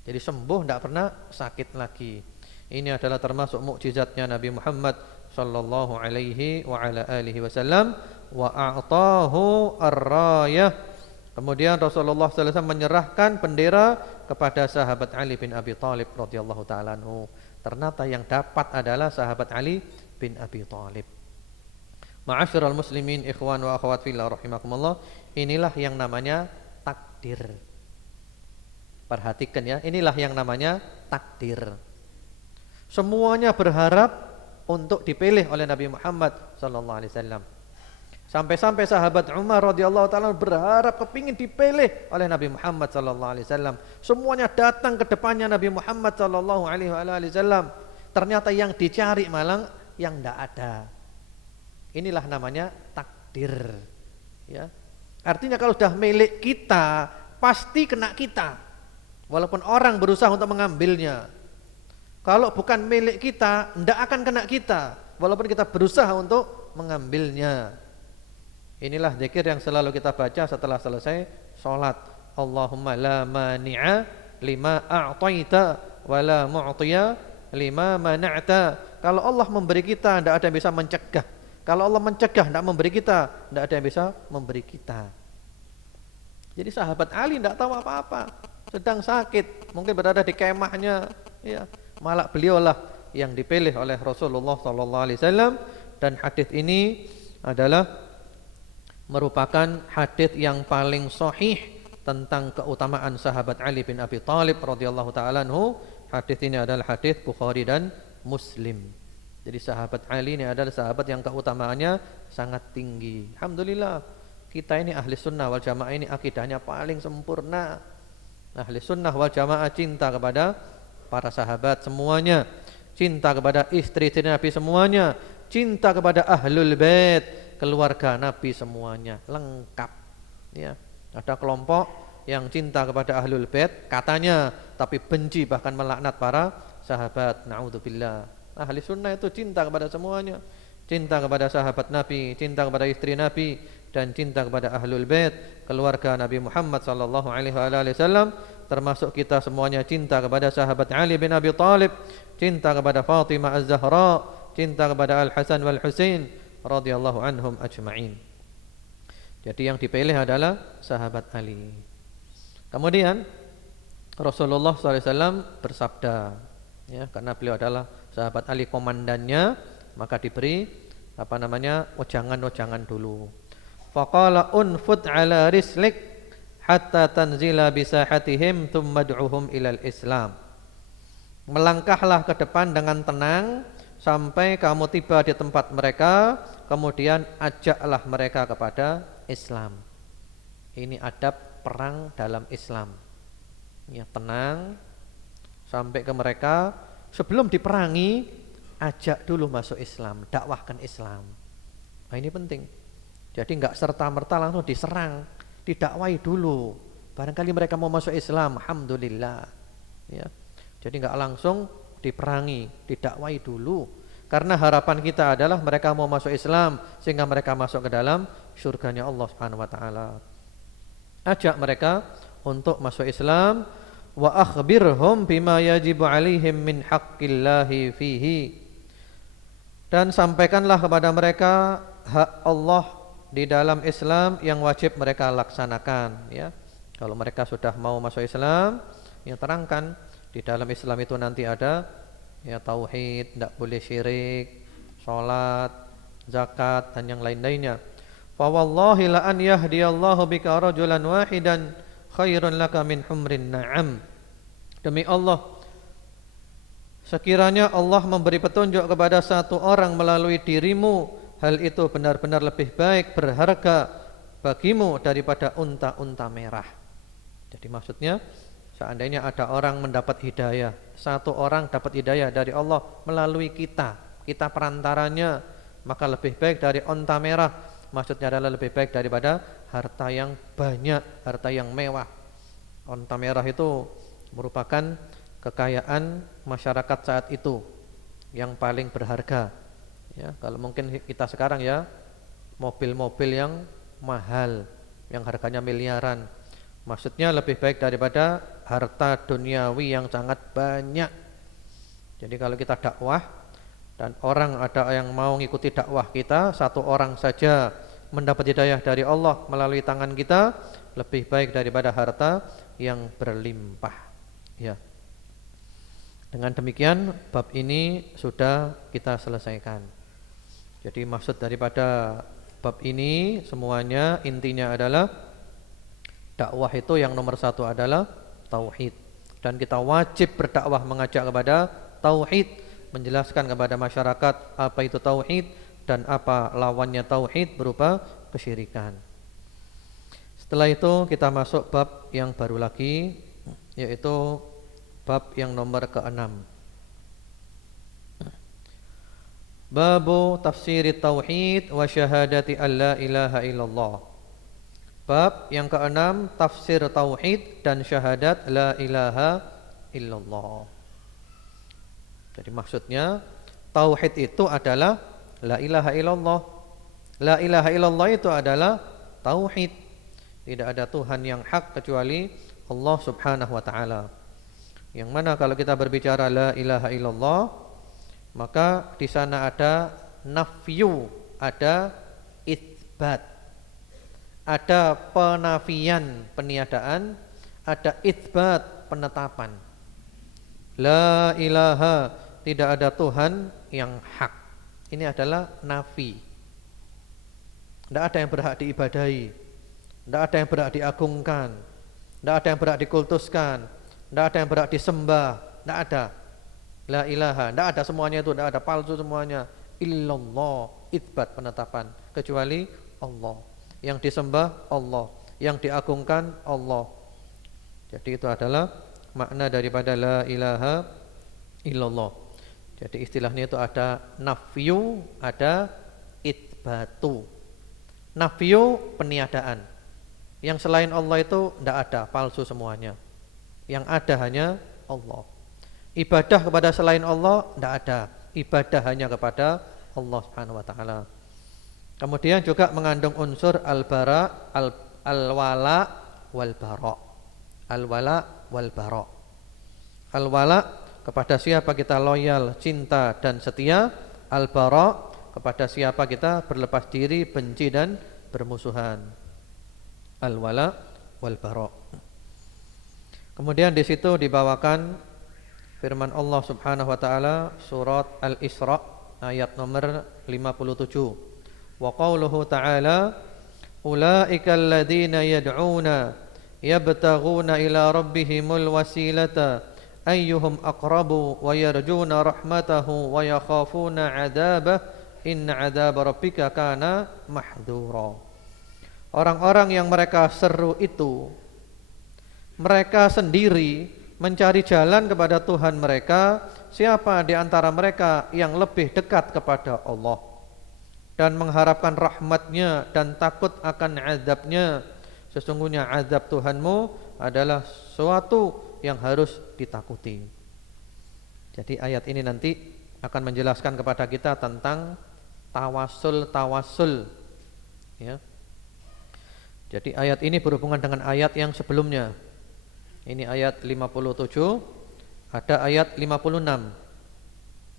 Jadi sembuh, tidak pernah sakit lagi. Ini adalah termasuk mukjizatnya Nabi Muhammad sallallahu alaihi wa ala alihi wasallam. Wa a'tahu ar-rayah. Kemudian Rasulullah sallallahu alaihi wasallam menyerahkan bendera kepada sahabat Ali bin Abi Thalib radhiyallahu taala anhu. Ternyata yang dapat adalah sahabat Ali bin Abi Thalib. Ma'asyiral muslimin, ikhwan wa akhwat fillah rahimakumullah, inilah yang namanya takdir. Perhatikan ya, inilah yang namanya takdir. Semuanya berharap untuk dipilih oleh Nabi Muhammad sallallahu alaihi wasallam. Sampai-sampai sahabat Umar radhiyallahu taala berharap kepingin dipilih oleh Nabi Muhammad sallallahu alaihi wasallam. Semuanya datang ke depannya Nabi Muhammad sallallahu alaihi wasallam. Ternyata yang dicari malah yang tidak ada. Inilah namanya takdir. Ya. Artinya kalau sudah milik kita, pasti kena kita. Walaupun orang berusaha untuk mengambilnya. Kalau bukan milik kita, tidak akan kena kita. Walaupun kita berusaha untuk mengambilnya. Inilah zikir yang selalu kita baca setelah selesai sholat. Allahumma la mani'a lima a'taita wa la mu'tiya lima mana'ta. Kalau Allah memberi kita, tidak ada yang bisa mencegah. Kalau Allah mencegah, tidak memberi kita, tidak ada yang bisa memberi kita. Jadi sahabat Ali tidak tahu apa-apa, sedang sakit, mungkin berada di kemahnya, ya, malah beliaulah yang dipilih oleh Rasulullah SAW. Dan hadis ini adalah merupakan hadis yang paling sahih tentang keutamaan sahabat Ali bin Abi Thalib radhiyallahu taala anhu. Hadis ini adalah hadis Bukhari dan Muslim. Jadi sahabat Ali ini adalah sahabat yang keutamaannya sangat tinggi. Alhamdulillah, kita ini ahli sunnah wal jamaah ini akidahnya paling sempurna. Ahli sunnah wal jamaah cinta kepada para sahabat semuanya, cinta kepada istri-istri Nabi semuanya, cinta kepada ahlul bait, keluarga Nabi semuanya, lengkap. Ya, ada kelompok yang cinta kepada ahlul bait katanya, tapi benci bahkan melaknat para sahabat. Naudzubillah. Ahli sunnah itu cinta kepada semuanya, cinta kepada sahabat Nabi, cinta kepada istri Nabi, dan cinta kepada ahlul bait, keluarga Nabi Muhammad sallallahu alaihi wasallam. Termasuk kita semuanya cinta kepada sahabat Ali bin Abi Thalib, cinta kepada Fatimah Az-Zahra, cinta kepada Al-Hasan wal Husain radhiyallahu anhum ajma'in. Jadi yang dipilih adalah sahabat Ali. Kemudian Rasulullah SAW bersabda, ya, karena beliau adalah sahabat Ali komandannya, maka diberi wejangan-wejangan dulu. Faqala unfud ala rislik hatta tanzila bisahatihim thumma du'uhum ilal Islam. Melangkahlah ke depan dengan tenang sampai kamu tiba di tempat mereka, kemudian ajaklah mereka kepada Islam. Ini adab perang dalam Islam. Ya, tenang sampai ke mereka, sebelum diperangi ajak dulu masuk Islam, dakwahkan Islam. Nah, ini penting. Jadi enggak serta-merta langsung diserang, didakwai dulu. Barangkali mereka mau masuk Islam, alhamdulillah. Ya. Jadi enggak langsung diperangi, didakwai dulu. Karena harapan kita adalah mereka mau masuk Islam sehingga mereka masuk ke dalam surganya Allah Subhanahu wa taala. Ajak mereka untuk masuk Islam. Wa akhbirhum bima yajibu alaihim min haqqillahi fihi. Dan sampaikanlah kepada mereka hak Allah di dalam Islam yang wajib mereka laksanakan, ya. Kalau mereka sudah mau masuk Islam, ya terangkan di dalam Islam itu nanti ada, ya, tauhid, tidak boleh syirik, salat, zakat, dan yang lain-lainnya. Fa wallahi la an yahdiyallahu bika rajulan wahidan khairun laka min humrin na'am. Demi Allah, sekiranya Allah memberi petunjuk kepada satu orang melalui dirimu, hal itu benar-benar lebih baik, berharga bagimu daripada unta-unta merah. Jadi maksudnya Seandainya ada orang mendapat hidayah, satu orang dapat hidayah dari Allah melalui kita perantaranya, maka lebih baik dari onta merah. Maksudnya adalah lebih baik daripada harta yang banyak, harta yang mewah. Onta merah itu merupakan kekayaan masyarakat saat itu yang paling berharga. Ya, kalau mungkin kita sekarang ya, mobil-mobil yang mahal, yang harganya miliaran. Maksudnya lebih baik daripada harta duniawi yang sangat banyak. Jadi kalau kita dakwah dan orang ada yang mau mengikuti dakwah kita, satu orang saja mendapat hidayah dari Allah melalui tangan kita, lebih baik daripada harta yang berlimpah. Ya. Dengan demikian bab ini sudah kita selesaikan. Jadi maksud daripada bab ini semuanya intinya adalah dakwah itu yang nomor satu adalah tauhid. Dan kita wajib berdakwah mengajak kepada tauhid, menjelaskan kepada masyarakat apa itu tauhid dan apa lawannya tauhid berupa kesyirikan. Setelah itu kita masuk bab yang baru lagi, yaitu bab yang nomor ke-6. Babu tafsiri tauhid wa syahadati alla ilaha illallah. Bab yang ke-6, tafsir tauhid dan syahadat la ilaha illallah. Jadi maksudnya tauhid itu adalah la ilaha illallah. La ilaha illallah itu adalah tauhid. Tidak ada Tuhan yang hak kecuali Allah Subhanahu wa taala. Yang mana kalau kita berbicara la ilaha illallah, maka di sana ada nafyu, ada itsbat. Ada penafian, peniadaan, ada itsbat, penetapan. La ilaha, tidak ada Tuhan yang hak. Ini adalah nafi. Tidak ada yang berhak diibadahi, tidak ada yang berhak diagungkan, tidak ada yang berhak dikultuskan, tidak ada yang berhak disembah, tidak ada. La ilaha, tidak ada, semuanya itu tidak ada, palsu semuanya. Illallah, itsbat, penetapan, kecuali Allah. Yang disembah Allah, yang diagungkan Allah. Jadi itu adalah makna daripada la ilaha illallah. Jadi istilahnya itu ada nafyu, ada itsbatu. Nafyu peniadaan. Yang selain Allah itu tidak ada, palsu semuanya. Yang ada hanya Allah. Ibadah kepada selain Allah tidak ada. Ibadah hanya kepada Allah Subhanahu wa taala. Kemudian juga mengandung unsur al-bara, al-wala wal bara. Al-wala wal bara. Al-wala kepada siapa kita loyal, cinta dan setia. Al-bara kepada siapa kita berlepas diri, benci dan bermusuhan. Al-wala wal bara. Kemudian di situ dibawakan firman Allah Subhanahu wa taala surat Al-Isra ayat nomor 57. Wa qauluhu ta'ala ulaika alladziina yad'una yabtaghuna ila rabbihimul wasilata ayyuhum aqrabu wa yarjuna rahmatahu wa yakhafuna 'adzabah inna 'adzaba rabbika kana mahdura. Orang-orang yang mereka seru itu mereka sendiri mencari jalan kepada Tuhan mereka. Siapa di antara mereka yang lebih dekat kepada Allah dan mengharapkan rahmatnya dan takut akan azabnya? Sesungguhnya azab Tuhanmu adalah suatu yang harus ditakuti. Jadi ayat ini nanti akan menjelaskan kepada kita tentang tawasul. Ya. Jadi ayat ini berhubungan dengan ayat yang sebelumnya. Ini ayat 57, ada ayat 56.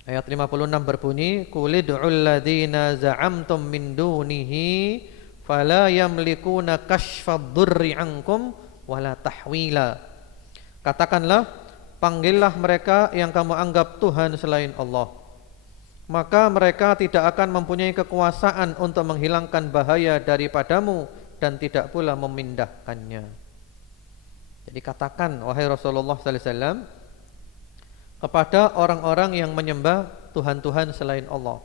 Ayat 56 berbunyi qulid'ul ladzina za'amtum min dunihi fala yamlikuna kashfad-durri 'ankum wala tahwila. Katakanlah, panggillah mereka yang kamu anggap Tuhan selain Allah, maka mereka tidak akan mempunyai kekuasaan untuk menghilangkan bahaya daripadamu dan tidak pula memindahkannya. Jadi katakan wahai Rasulullah sallallahu alaihi wasallam kepada orang-orang yang menyembah Tuhan-Tuhan selain Allah,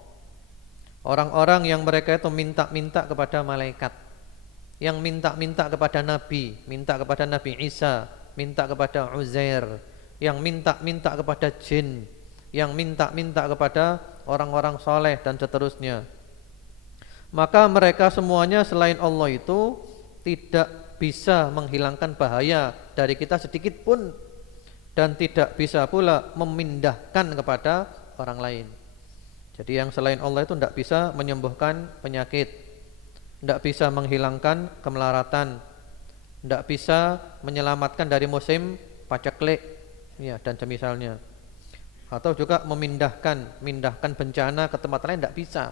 orang-orang yang mereka itu minta-minta kepada malaikat, yang minta-minta kepada Nabi, minta kepada Nabi Isa, minta kepada Uzair, yang minta kepada jin, yang minta kepada orang-orang soleh dan seterusnya. Maka mereka semuanya selain Allah itu tidak bisa menghilangkan bahaya dari kita sedikit pun, dan tidak bisa pula memindahkan kepada orang lain. Jadi yang selain Allah itu tidak bisa menyembuhkan penyakit, tidak bisa menghilangkan kemelaratan, tidak bisa menyelamatkan dari musim paceklik, ya, dan semisalnya. Atau juga memindahkan bencana ke tempat lain, tidak bisa.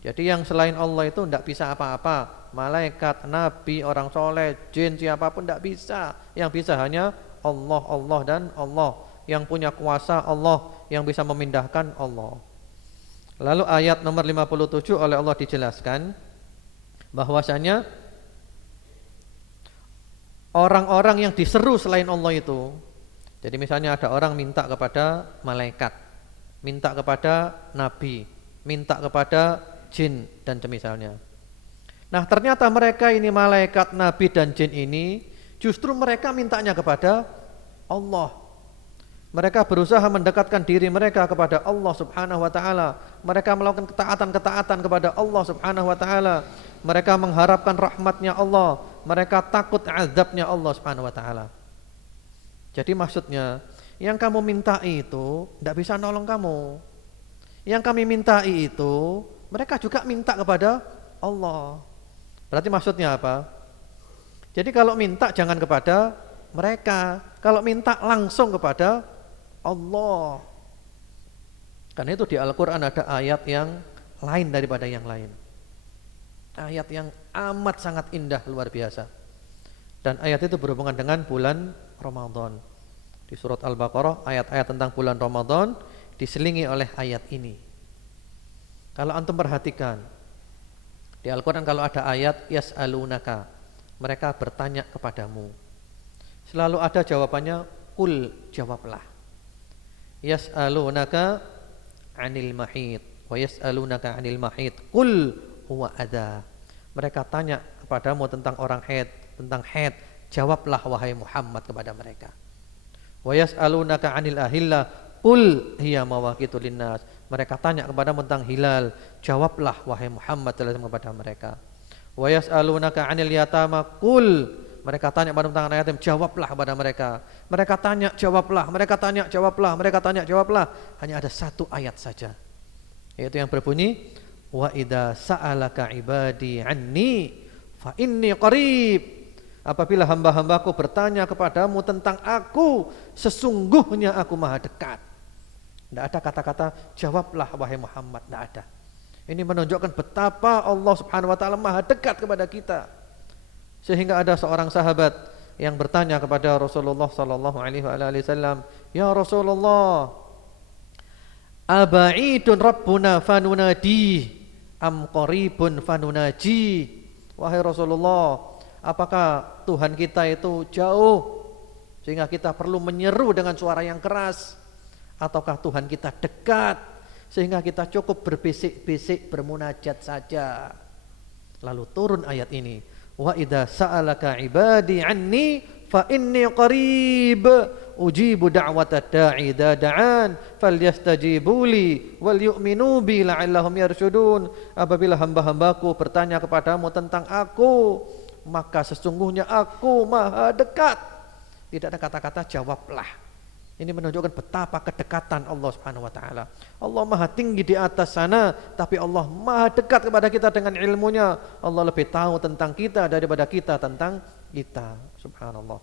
Jadi yang selain Allah itu tidak bisa apa-apa. Malaikat, nabi, orang soleh, jin, siapapun tidak bisa. Yang bisa hanya Allah, Allah dan Allah. Yang punya kuasa Allah, yang bisa memindahkan Allah. Lalu ayat nomor 57 oleh Allah dijelaskan bahwasanya orang-orang yang diseru selain Allah itu, jadi misalnya ada orang minta kepada malaikat, minta kepada nabi, minta kepada jin dan semisalnya. Nah, ternyata mereka ini malaikat, nabi dan jin ini justru mereka mintanya kepada Allah. Mereka berusaha mendekatkan diri mereka kepada Allah Subhanahu wa taala. Mereka melakukan ketaatan-ketaatan kepada Allah Subhanahu wa taala. Mereka mengharapkan rahmatnya Allah, mereka takut azabnya Allah Subhanahu wa taala. Jadi maksudnya, yang kamu mintai itu tidak bisa nolong kamu. Yang kami mintai itu mereka juga minta kepada Allah. Berarti maksudnya apa? Jadi kalau minta jangan kepada mereka, kalau minta langsung kepada Allah. Karena itu di Al-Quran ada ayat yang lain daripada yang lain. Ayat yang amat sangat indah, luar biasa. Dan ayat itu berhubungan dengan bulan Ramadan. Di surat Al-Baqarah, ayat-ayat tentang bulan Ramadan diselingi oleh ayat ini. Kalau antum perhatikan, di Al-Quran kalau ada ayat yas'alunaka, mereka bertanya kepadamu, selalu ada jawabannya kul, jawablah. Yas'alunaka 'anil mahid wa yas'alunaka 'anil mahid kul huwa adza. Mereka tanya kepadamu tentang orang haid, tentang haid, jawablah wahai Muhammad kepada mereka. Wa yas'alunaka 'anil ahillah kul hiya mawaqitu linnas. Mereka tanya kepadamu tentang hilal, jawablah wahai Muhammad kepada mereka. Wa yas'alunaka 'anil yatama kul, mereka tanya pada tentang anak yatim, jawablah kepada mereka. Mereka tanya, jawablah. Mereka tanya, jawablah. Mereka tanya, jawablah. Hanya ada satu ayat saja, yaitu yang berbunyi wa idza sa'alaka ibadi anni fa inni qarib. Apabila hamba-hambaku bertanya kepadamu tentang aku, sesungguhnya aku maha dekat. Tidak ada kata-kata jawablah wahai Muhammad, tidak ada. Ini menunjukkan betapa Allah Subhanahu wa taala maha dekat kepada kita. Sehingga ada seorang sahabat yang bertanya kepada Rasulullah sallallahu alaihi wasallam, "Ya Rasulullah, aba'idun rabbuna fanunadi am qaribun fanunaji?" Wahai Rasulullah, apakah Tuhan kita itu jauh sehingga kita perlu menyeru dengan suara yang keras, ataukah Tuhan kita dekat sehingga kita cukup berbisik-bisik bermunajat saja? Lalu turun ayat ini, wa idza sa'alaka ibadi anni fa inni qarib ujibu da'watad da'i idza da'an falyastajibu li wal yu'minu bi la'allahum yarshudun. Apabila hamba-hambaku bertanya kepadamu tentang aku, maka sesungguhnya aku maha dekat. Tidak ada kata-kata jawablah. Ini menunjukkan betapa kedekatan Allah Subhanahu wa taala. Allah maha tinggi di atas sana, tapi Allah maha dekat kepada kita dengan ilmunya. Allah lebih tahu tentang kita daripada kita tentang kita. Subhanallah.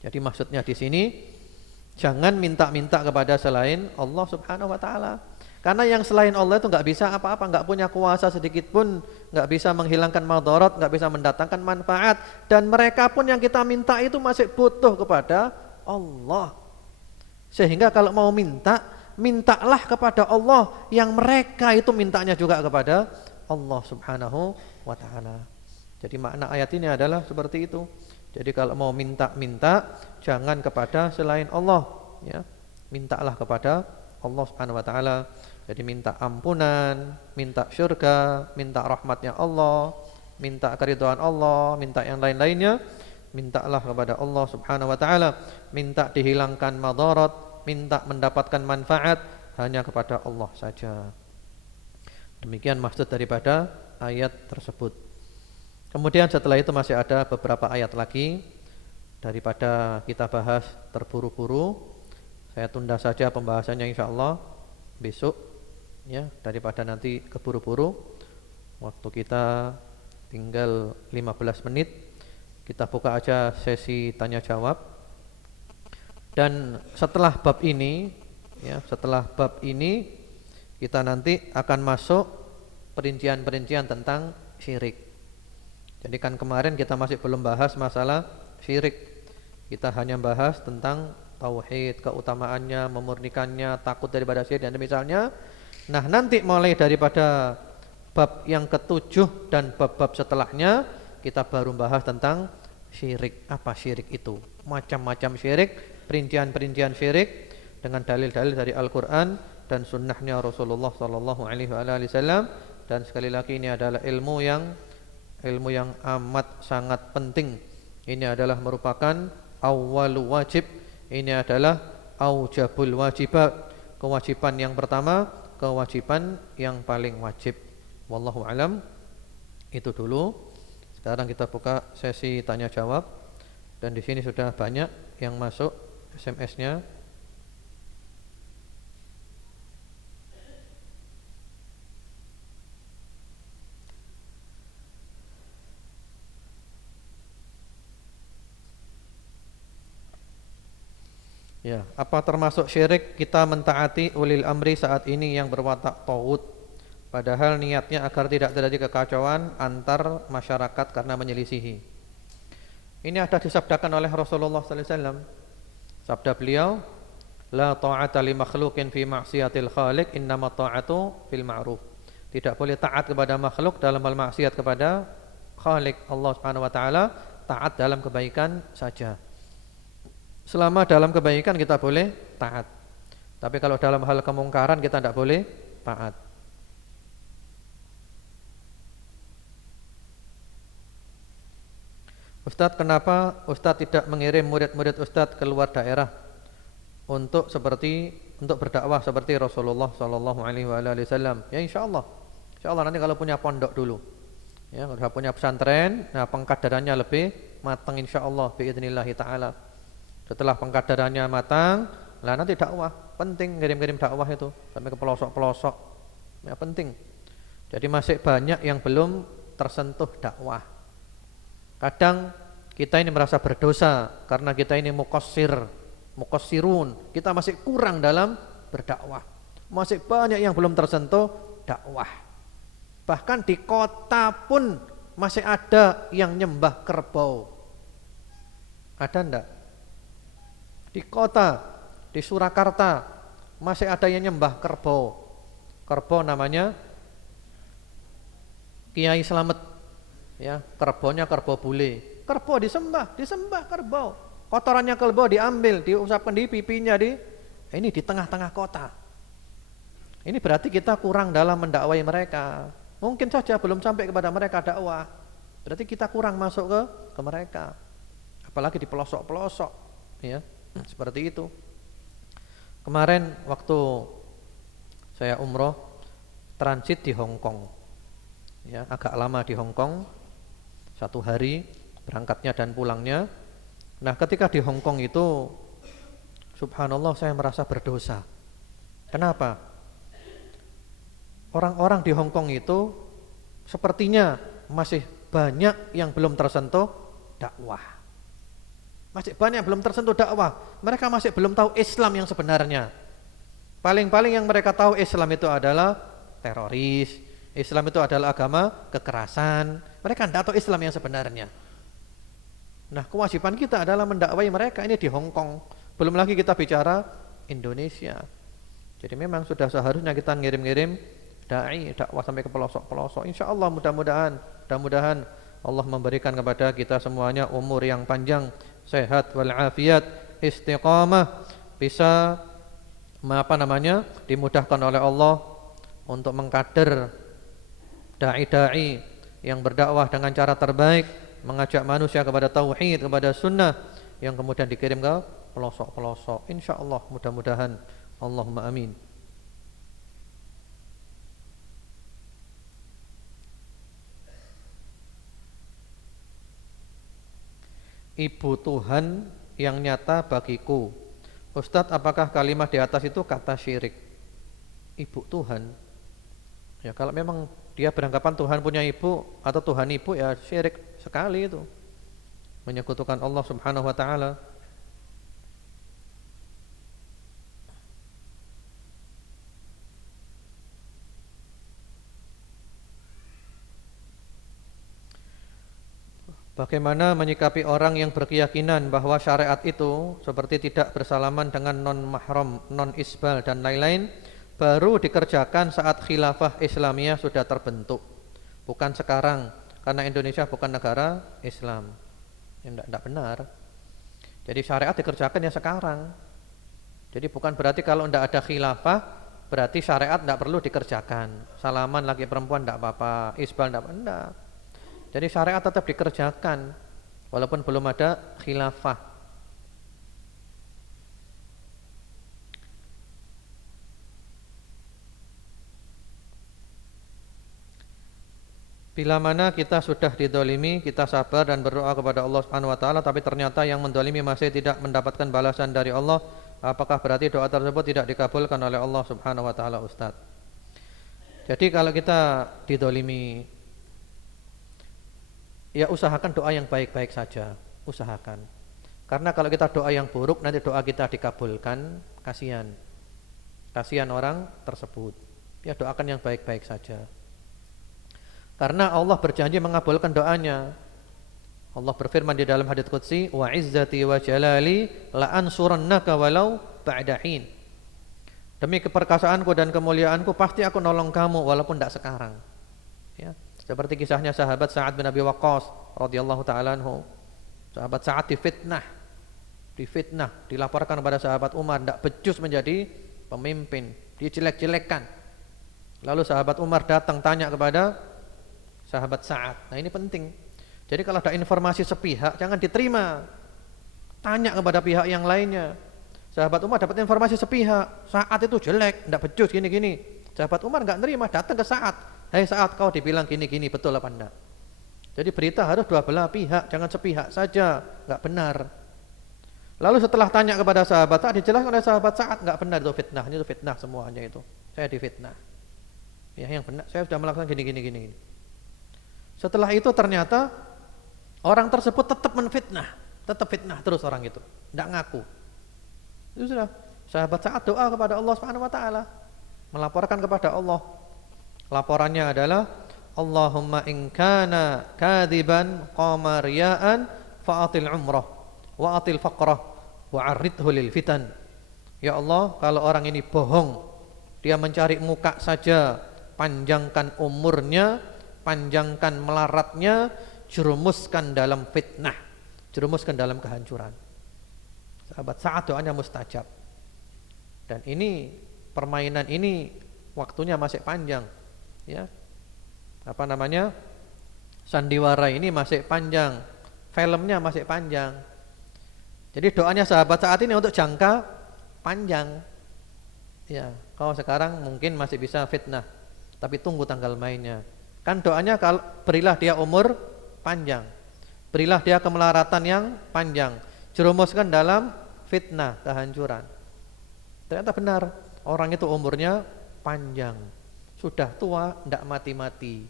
Jadi maksudnya di sini jangan minta-minta kepada selain Allah Subhanahu wa taala. Karena yang selain Allah itu enggak bisa apa-apa, enggak punya kuasa sedikit pun, enggak bisa menghilangkan madarat, enggak bisa mendatangkan manfaat, dan mereka pun yang kita minta itu masih butuh kepada Allah. Sehingga kalau mau minta, mintalah kepada Allah yang mereka itu mintanya juga kepada Allah Subhanahu wa taala. Jadi makna ayat ini adalah seperti itu. Jadi kalau mau minta-minta jangan kepada selain Allah, ya. Mintalah kepada Allah Subhanahu wa taala. Jadi minta ampunan, minta surga, minta rahmatnya Allah, minta keridhaan Allah, minta yang lain-lainnya, mintalah kepada Allah Subhanahu wa taala, minta dihilangkan madarat, minta mendapatkan manfaat hanya kepada Allah saja. Demikian maksud daripada ayat tersebut. Kemudian setelah itu masih ada beberapa ayat lagi. Daripada kita bahas terburu-buru, saya tunda saja pembahasannya insyaallah besok ya, daripada nanti keburu-buru. Waktu kita tinggal 15 menit. Kita buka aja sesi tanya jawab. Dan setelah bab ini ya, setelah bab ini kita nanti akan masuk perincian-perincian tentang syirik. Jadi kan kemarin kita masih belum bahas masalah syirik. Kita hanya bahas tentang tauhid, keutamaannya, memurnikannya, takut daripada syirik dan misalnya. Nah, nanti mulai daripada bab yang ketujuh dan bab-bab setelahnya kita baru bahas tentang syirik. Apa syirik itu? Macam-macam syirik, perincian-perincian syirik dengan dalil-dalil dari Al-Qur'an dan sunnahnya Rasulullah sallallahu alaihi wasallam. Dan sekali lagi ini adalah ilmu yang amat sangat penting. Ini adalah merupakan awwalu wajib. Ini adalah aujabul wajibat, kewajiban yang pertama, kewajiban yang paling wajib. Wallahu alam. Itu dulu. Sekarang kita buka sesi tanya jawab. Dan di sini sudah banyak yang masuk SMS-nya. Ya, apa termasuk syirik kita mentaati ulil amri saat ini yang berwatak taghut, padahal niatnya agar tidak terjadi kekacauan antar masyarakat karena menyelisihi. Ini ada disabdakan oleh Rasulullah sallallahu alaihi wasallam. Sabda beliau, la ta'ata li makhluqin fi ma'siyatil khaliq, innama ta'atu fil ma'ruf. Tidak boleh taat kepada makhluk dalam hal maksiat kepada Khaliq Allah Subhanahu wa taala, taat dalam kebaikan saja. Selama dalam kebaikan kita boleh taat. Tapi kalau dalam hal kemungkaran kita tidak boleh taat. Ustadz, kenapa Ustadz tidak mengirim murid-murid Ustadz keluar daerah untuk berdakwah seperti Rasulullah sallallahu alaihi wasallam? Ya insyaallah. Insyaallah nanti kalau punya pondok dulu. Ya, kalau punya pesantren, nah pengkaderannya lebih matang insyaallah biidznillah taala. Setelah pengkaderannya matang, lah nanti dakwah. Penting ngirim-ngirim dakwah itu sampai ke pelosok-pelosok. Ya penting. Jadi masih banyak yang belum tersentuh dakwah. Kadang kita ini merasa berdosa karena kita ini muqassirun. Kita masih kurang dalam berdakwah. Masih banyak yang belum tersentuh dakwah. Bahkan di kota pun masih ada yang nyembah kerbau. Ada enggak? Di kota, di Surakarta masih ada yang nyembah kerbau. Kerbau namanya Kiai Slamet. Ya, kerbaunya kerbau bule. Kerbau disembah kerbau. Kotorannya kerbau diambil, diusapkan di pipinya ini di tengah-tengah kota. Ini berarti kita kurang dalam mendakwai mereka. Mungkin saja belum sampai kepada mereka dakwah. Berarti kita kurang masuk ke mereka. Apalagi di pelosok-pelosok, ya. Seperti itu. Kemarin waktu saya umroh transit di Hong Kong, ya agak lama di Hong Kong, 1 hari berangkatnya dan pulangnya. Nah ketika di Hong Kong itu subhanallah saya merasa berdosa. Kenapa? Orang-orang di Hong Kong itu sepertinya masih banyak yang belum tersentuh dakwah. Masih banyak belum tersentuh dakwah. Mereka masih belum tahu Islam yang sebenarnya. Paling-paling yang mereka tahu Islam itu adalah teroris. Islam itu adalah agama kekerasan. Mereka tidak tahu Islam yang sebenarnya. Nah, kewajiban kita adalah mendakwai mereka ini di Hong Kong. Belum lagi kita bicara Indonesia. Jadi memang sudah seharusnya kita ngirim-ngirim dakwah sampai ke pelosok-pelosok. Insyaallah mudah-mudahan Allah memberikan kepada kita semuanya umur yang panjang, sehat walafiat, istiqamah, bisa dimudahkan oleh Allah untuk mengkader dai-dai yang berdakwah dengan cara terbaik, mengajak manusia kepada tauhid, kepada sunnah, yang kemudian dikirim ke pelosok-pelosok. Insyaallah, mudah-mudahan. Allahumma amin. Ibu Tuhan yang nyata bagiku. Ustadz, apakah kalimat di atas itu kata syirik? Ibu Tuhan. Ya, kalau memang dia beranggapan Tuhan punya ibu atau Tuhan ibu, ya syirik sekali itu. Menyekutukan Allah Subhanahu wa taala. Bagaimana menyikapi orang yang berkeyakinan bahwa syariat itu seperti tidak bersalaman dengan non-mahram, non-isbal dan lain-lain, baru dikerjakan saat khilafah Islamiyah sudah terbentuk, bukan sekarang, karena Indonesia bukan negara Islam. Tidak benar. Jadi syariat dikerjakan ya sekarang. Jadi bukan berarti kalau tidak ada khilafah berarti syariat tidak perlu dikerjakan. Salaman laki perempuan tidak apa-apa, isbal tidak apa-apa. Jadi syariat tetap dikerjakan walaupun belum ada khilafah. Bila mana kita sudah didolimi, kita sabar dan berdoa kepada Allah Subhanahu wa taala, tapi ternyata yang mendolimi masih tidak mendapatkan balasan dari Allah, apakah berarti doa tersebut tidak dikabulkan oleh Allah Subhanahu wa taala, Ustaz? Jadi kalau kita didolimi, ya usahakan doa yang baik-baik saja, usahakan. Karena kalau kita doa yang buruk, nanti doa kita dikabulkan, kasihan. Kasihan orang tersebut. Ya doakan yang baik-baik saja. Karena Allah berjanji mengabulkan doanya. Allah berfirman di dalam hadits qudsi, wa izzati wa jalali la ansurannaka walau ba'da hin. Demi keperkasaanku dan kemuliaanku pasti aku nolong kamu walaupun tidak sekarang. Ya. Seperti kisahnya sahabat Sa'ad bin Abi Waqqas radhiyallahu taala anhu. Sahabat Sa'ad difitnah, dilaporkan kepada sahabat Umar tidak becus menjadi pemimpin, dijelek-jelekkan. Lalu sahabat Umar datang tanya kepada sahabat Sa'ad. Nah, ini penting. Jadi kalau ada informasi sepihak jangan diterima. Tanya kepada pihak yang lainnya. Sahabat Umar dapat informasi sepihak, Sa'ad itu jelek, tidak becus gini-gini. Sahabat Umar enggak nerima, datang ke Sa'ad. Hai Sa'ad, kau dibilang gini-gini, betul apa enggak? Jadi berita harus dua belah pihak, jangan sepihak saja, enggak benar. Lalu setelah tanya kepada sahabat Sa'ad, dijelaskan oleh sahabat Sa'ad, enggak benar itu fitnah, itu fitnah semuanya itu. Saya difitnah. Ya yang benar, saya sudah melakukan gini-gini. Setelah itu ternyata orang tersebut tetap menfitnah, tetap fitnah terus orang itu, enggak ngaku. Itu sudah sahabat Sa'ad doa kepada Allah Subhanahu wa taala, melaporkan kepada Allah. Laporannya adalah Allahumma in kana kadiban qama riya'an fa'atil umrah wa atil faqrah wa arridhu lil fitan. Ya Allah, kalau orang ini bohong, dia mencari muka saja, panjangkan umurnya, panjangkan melaratnya, jerumuskan dalam fitnah, jerumuskan dalam kehancuran. Sahabat Sa'ad doanya mustajab. Dan ini permainan ini waktunya masih panjang. Ya. Apa namanya? Sandiwara ini masih panjang. Filmnya masih panjang. Jadi doanya sahabat Sa'ad ini untuk jangka panjang. Ya, kalau sekarang mungkin masih bisa fitnah, tapi tunggu tanggal mainnya. Kan doanya kalau berilah dia umur panjang, berilah dia kemelaratan yang panjang, jerumuskan dalam fitnah, kehancuran. Ternyata benar, orang itu umurnya panjang, sudah tua tidak mati-mati.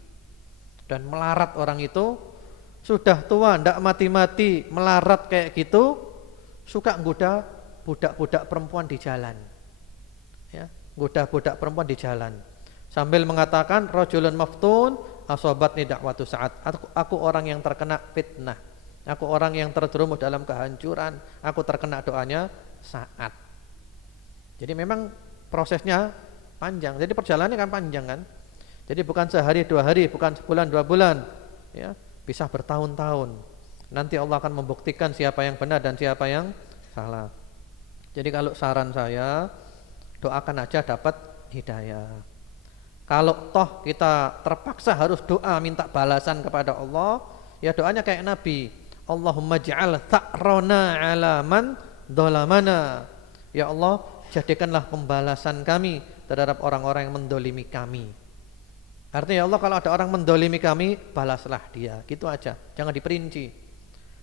Dan melarat orang itu, sudah tua tidak mati-mati, melarat kayak gitu, suka goda budak-budak perempuan di jalan. Ya, goda budak perempuan di jalan. Sambil mengatakan rajulun maftun asobatni dakwatu Sa'ad. Aku orang yang terkena fitnah. Aku orang yang terjerumus dalam kehancuran. Aku terkena doanya Sa'ad. Jadi memang prosesnya panjang. Jadi perjalanannya kan panjang kan. Jadi bukan sehari dua hari, bukan sebulan dua bulan, ya, bisa bertahun-tahun. Nanti Allah akan membuktikan siapa yang benar dan siapa yang salah. Jadi kalau saran saya, doakan aja dapat hidayah. Kalau toh kita terpaksa harus doa minta balasan kepada Allah, Ya doanya kayak Nabi. Allahumma ja'al tha'rona ala man dolamana. Ya Allah, jadikanlah pembalasan kami terhadap orang-orang yang mendolimi kami. Artinya ya Allah, kalau ada orang mendolimi kami, balaslah dia. Gitu aja, jangan diperinci.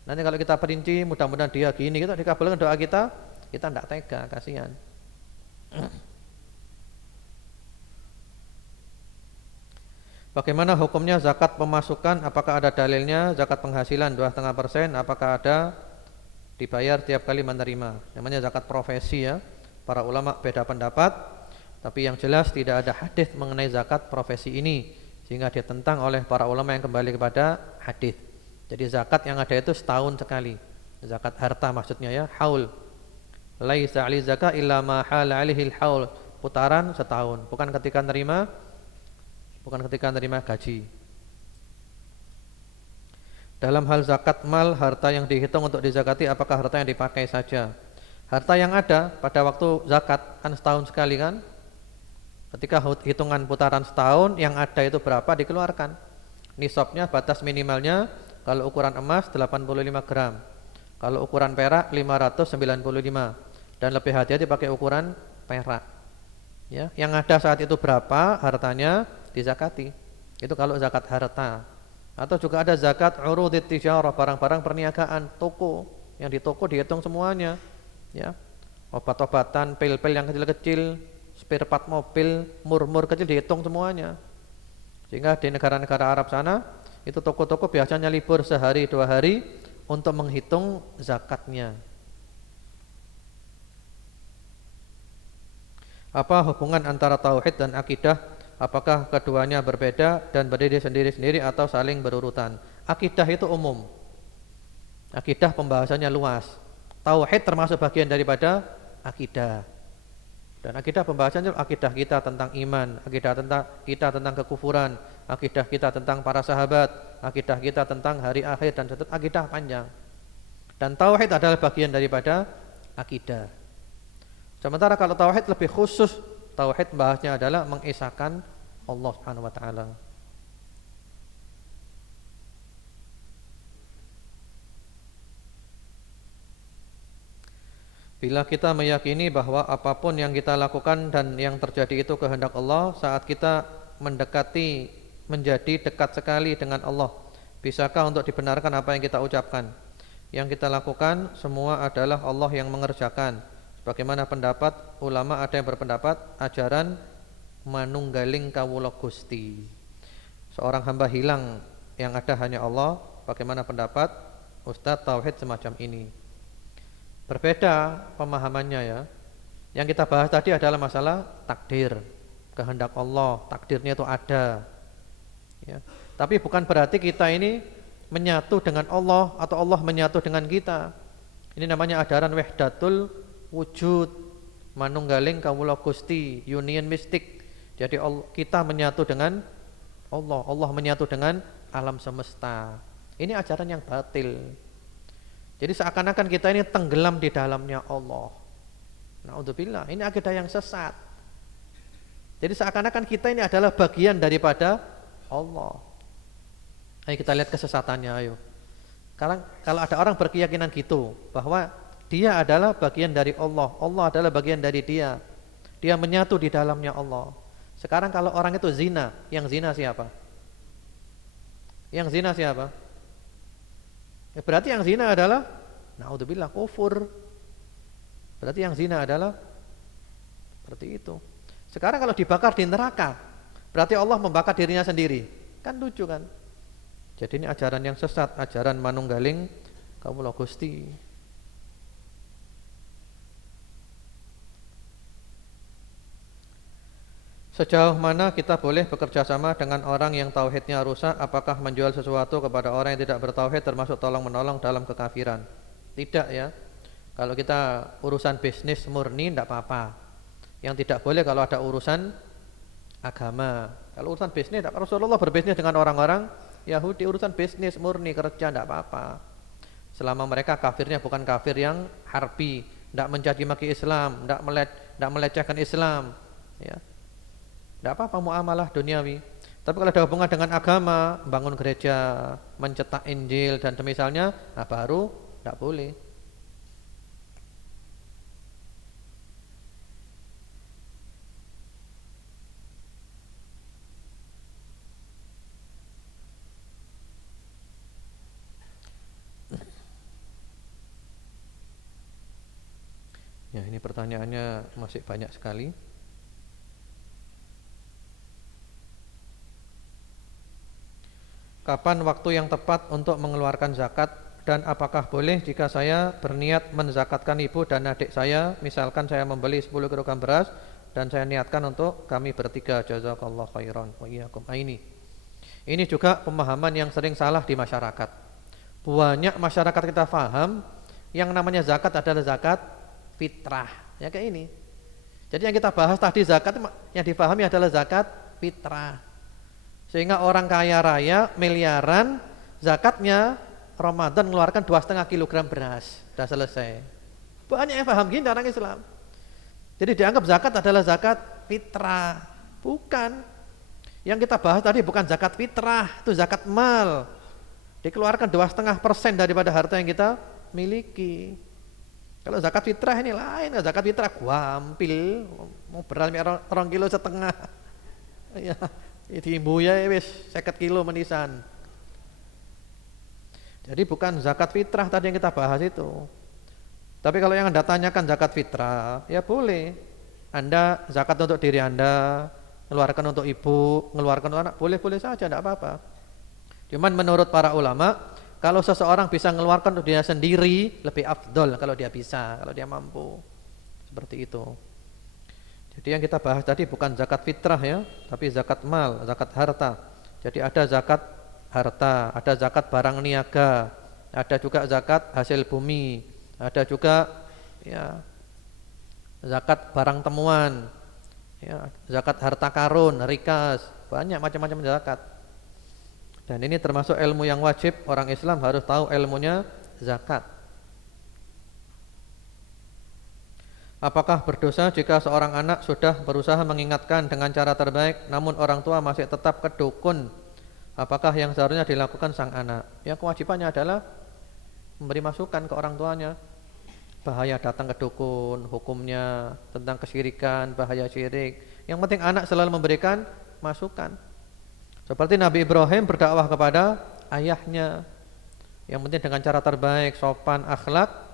Nanti kalau kita perinci, mudah-mudahan dia gini, kita dikabulkan doa kita tidak tega, kasihan. Bagaimana hukumnya zakat pemasukan? Apakah ada dalilnya? Zakat penghasilan 2,5%, apakah ada dibayar tiap kali menerima? Namanya zakat profesi ya. Para ulama beda pendapat, tapi yang jelas tidak ada hadis mengenai zakat profesi ini, sehingga ditentang oleh para ulama yang kembali kepada hadis. Jadi zakat yang ada itu setahun sekali. Zakat harta maksudnya ya, haul. Laisa 'ali zakat illa ma hala 'alaihi haul. Putaran setahun, bukan ketika nerima gaji. Dalam hal zakat mal, harta yang dihitung untuk dizakati, apakah harta yang dipakai saja? Harta yang ada pada waktu zakat kan setahun sekali kan? Ketika hitungan putaran setahun, yang ada itu berapa dikeluarkan. Nisabnya, batas minimalnya, kalau ukuran emas 85 gram, kalau ukuran perak 595, dan lebih hati-hati pakai ukuran perak ya. Yang ada saat itu berapa hartanya dizakati. Itu kalau zakat harta. Atau juga ada zakat urudit tijarah, barang-barang perniagaan, toko. Yang di toko dihitung semuanya ya. Obat-obatan, pil-pil yang kecil-kecil, spare part mobil, mur-mur kecil dihitung semuanya. Sehingga di negara-negara Arab sana, itu toko-toko biasanya libur sehari 2 hari untuk menghitung zakatnya. Apa hubungan antara tauhid dan akidah? Apakah keduanya berbeda dan berdiri sendiri-sendiri atau saling berurutan? Akidah itu umum. Akidah pembahasannya luas. Tauhid termasuk bagian daripada akidah. Dan akidah pembahasannya akidah kita tentang iman, akidah kita tentang kekufuran, akidah kita tentang para sahabat, akidah kita tentang hari akhir, dan akidah panjang. Dan tauhid adalah bagian daripada akidah. Sementara kalau tauhid lebih khusus, tauhid bahasnya adalah mengesahkan Allah Subhanahu wa taala. Bila kita meyakini bahwa apapun yang kita lakukan dan yang terjadi itu kehendak Allah, saat kita mendekati menjadi dekat sekali dengan Allah, bisakah untuk dibenarkan apa yang kita ucapkan? Yang kita lakukan semua adalah Allah yang mengerjakan. Bagaimana pendapat ulama? Ada yang berpendapat ajaran manunggaling kawula Gusti, seorang hamba hilang, yang ada hanya Allah. Bagaimana pendapat Ustadz tauhid semacam ini? Berbeda pemahamannya ya. Yang kita bahas tadi adalah masalah takdir, kehendak Allah, takdirnya itu ada ya. Tapi bukan berarti kita ini menyatu dengan Allah atau Allah menyatu dengan kita. Ini namanya ajaran wahdatul wujud, manunggaling kawula Gusti, union mistik. Jadi kita menyatu dengan Allah, Allah menyatu dengan alam semesta. Ini ajaran yang batil. Jadi seakan-akan kita ini tenggelam di dalamnya Allah. Na'udzubillah, ini akidah yang sesat. Jadi seakan-akan kita ini adalah bagian daripada Allah. Ayo kita lihat kesesatannya, ayo. Kalau ada orang berkeyakinan gitu, bahwa dia adalah bagian dari Allah, Allah adalah bagian dari dia, dia menyatu di dalamnya Allah. Sekarang kalau orang itu zina, yang zina siapa? Yang zina siapa? Ya berarti yang zina adalah na'udzubillah kufur. Berarti yang zina adalah seperti itu. Sekarang kalau dibakar di neraka, berarti Allah membakar dirinya sendiri. Kan lucu kan? Jadi ini ajaran yang sesat, ajaran manunggaling kawula Gusti. Sejauh mana kita boleh bekerja sama dengan orang yang tauhidnya rusak? Apakah menjual sesuatu kepada orang yang tidak bertauhid termasuk tolong-menolong dalam kekafiran? Tidak ya. Kalau kita urusan bisnis murni tidak apa-apa. Yang tidak boleh kalau ada urusan agama. Kalau urusan bisnis, Rasulullah berbisnis dengan orang-orang Yahudi, urusan bisnis murni, kerja tidak apa-apa. Selama mereka kafirnya bukan kafir yang harbi, tidak mencaci maki Islam, tidak melecehkan Islam ya. Tidak apa-apa muamalah duniawi. Tapi kalau ada hubungan dengan agama, bangun gereja, mencetak Injil dan semisalnya, nah baru tidak boleh. Ya, ini pertanyaannya masih banyak sekali. Kapan waktu yang tepat untuk mengeluarkan zakat dan apakah boleh jika saya berniat menzakatkan ibu dan adik saya, misalkan saya membeli 10 kg beras dan saya niatkan untuk kami bertiga. Jazakallahu khairan wa iyyakum. Ini juga pemahaman yang sering salah di masyarakat. Banyak masyarakat kita paham yang namanya zakat adalah zakat fitrah, ya kayak ini. Jadi yang kita bahas tadi zakat yang dipahami adalah zakat fitrah. Sehingga orang kaya raya miliaran zakatnya Ramadan mengeluarkan 2,5 kg beras, sudah selesai. Banyak yang paham gini orang Islam. Jadi dianggap zakat adalah zakat fitrah. Bukan. Yang kita bahas tadi bukan zakat fitrah, itu zakat mal. Dikeluarkan 2,5% daripada harta yang kita miliki. Kalau zakat fitrah ini lain, zakat fitrah guampil, mau beras 2,5 kilo. Ya, diimbu ya wis 50 kilo menisan. Jadi bukan zakat fitrah tadi yang kita bahas itu. Tapi kalau yang Anda tanyakan zakat fitrah, ya boleh. Anda zakat untuk diri Anda, ngeluarkan untuk ibu, ngeluarkan untuk anak, boleh-boleh saja, tidak apa-apa. Cuman menurut para ulama, kalau seseorang bisa mengeluarkan untuk dia sendiri lebih afdol kalau dia bisa, kalau dia mampu. Seperti itu. Jadi yang kita bahas tadi bukan zakat fitrah ya, tapi zakat mal, zakat harta. Jadi ada zakat harta, ada zakat barang niaga, ada juga zakat hasil bumi, ada juga ya zakat barang temuan, ya, zakat harta karun, rikas, banyak macam-macam zakat. Dan ini termasuk ilmu yang wajib, orang Islam harus tahu ilmunya zakat. Apakah berdosa jika seorang anak sudah berusaha mengingatkan dengan cara terbaik namun orang tua masih tetap kedukun? Apakah yang seharusnya dilakukan sang anak? Ya kewajibannya adalah memberi masukan ke orang tuanya. Bahaya datang ke dukun, hukumnya, tentang kesyirikan, bahaya syirik. Yang penting anak selalu memberikan masukan. Seperti Nabi Ibrahim berdakwah kepada ayahnya. Yang penting dengan cara terbaik, sopan, akhlak.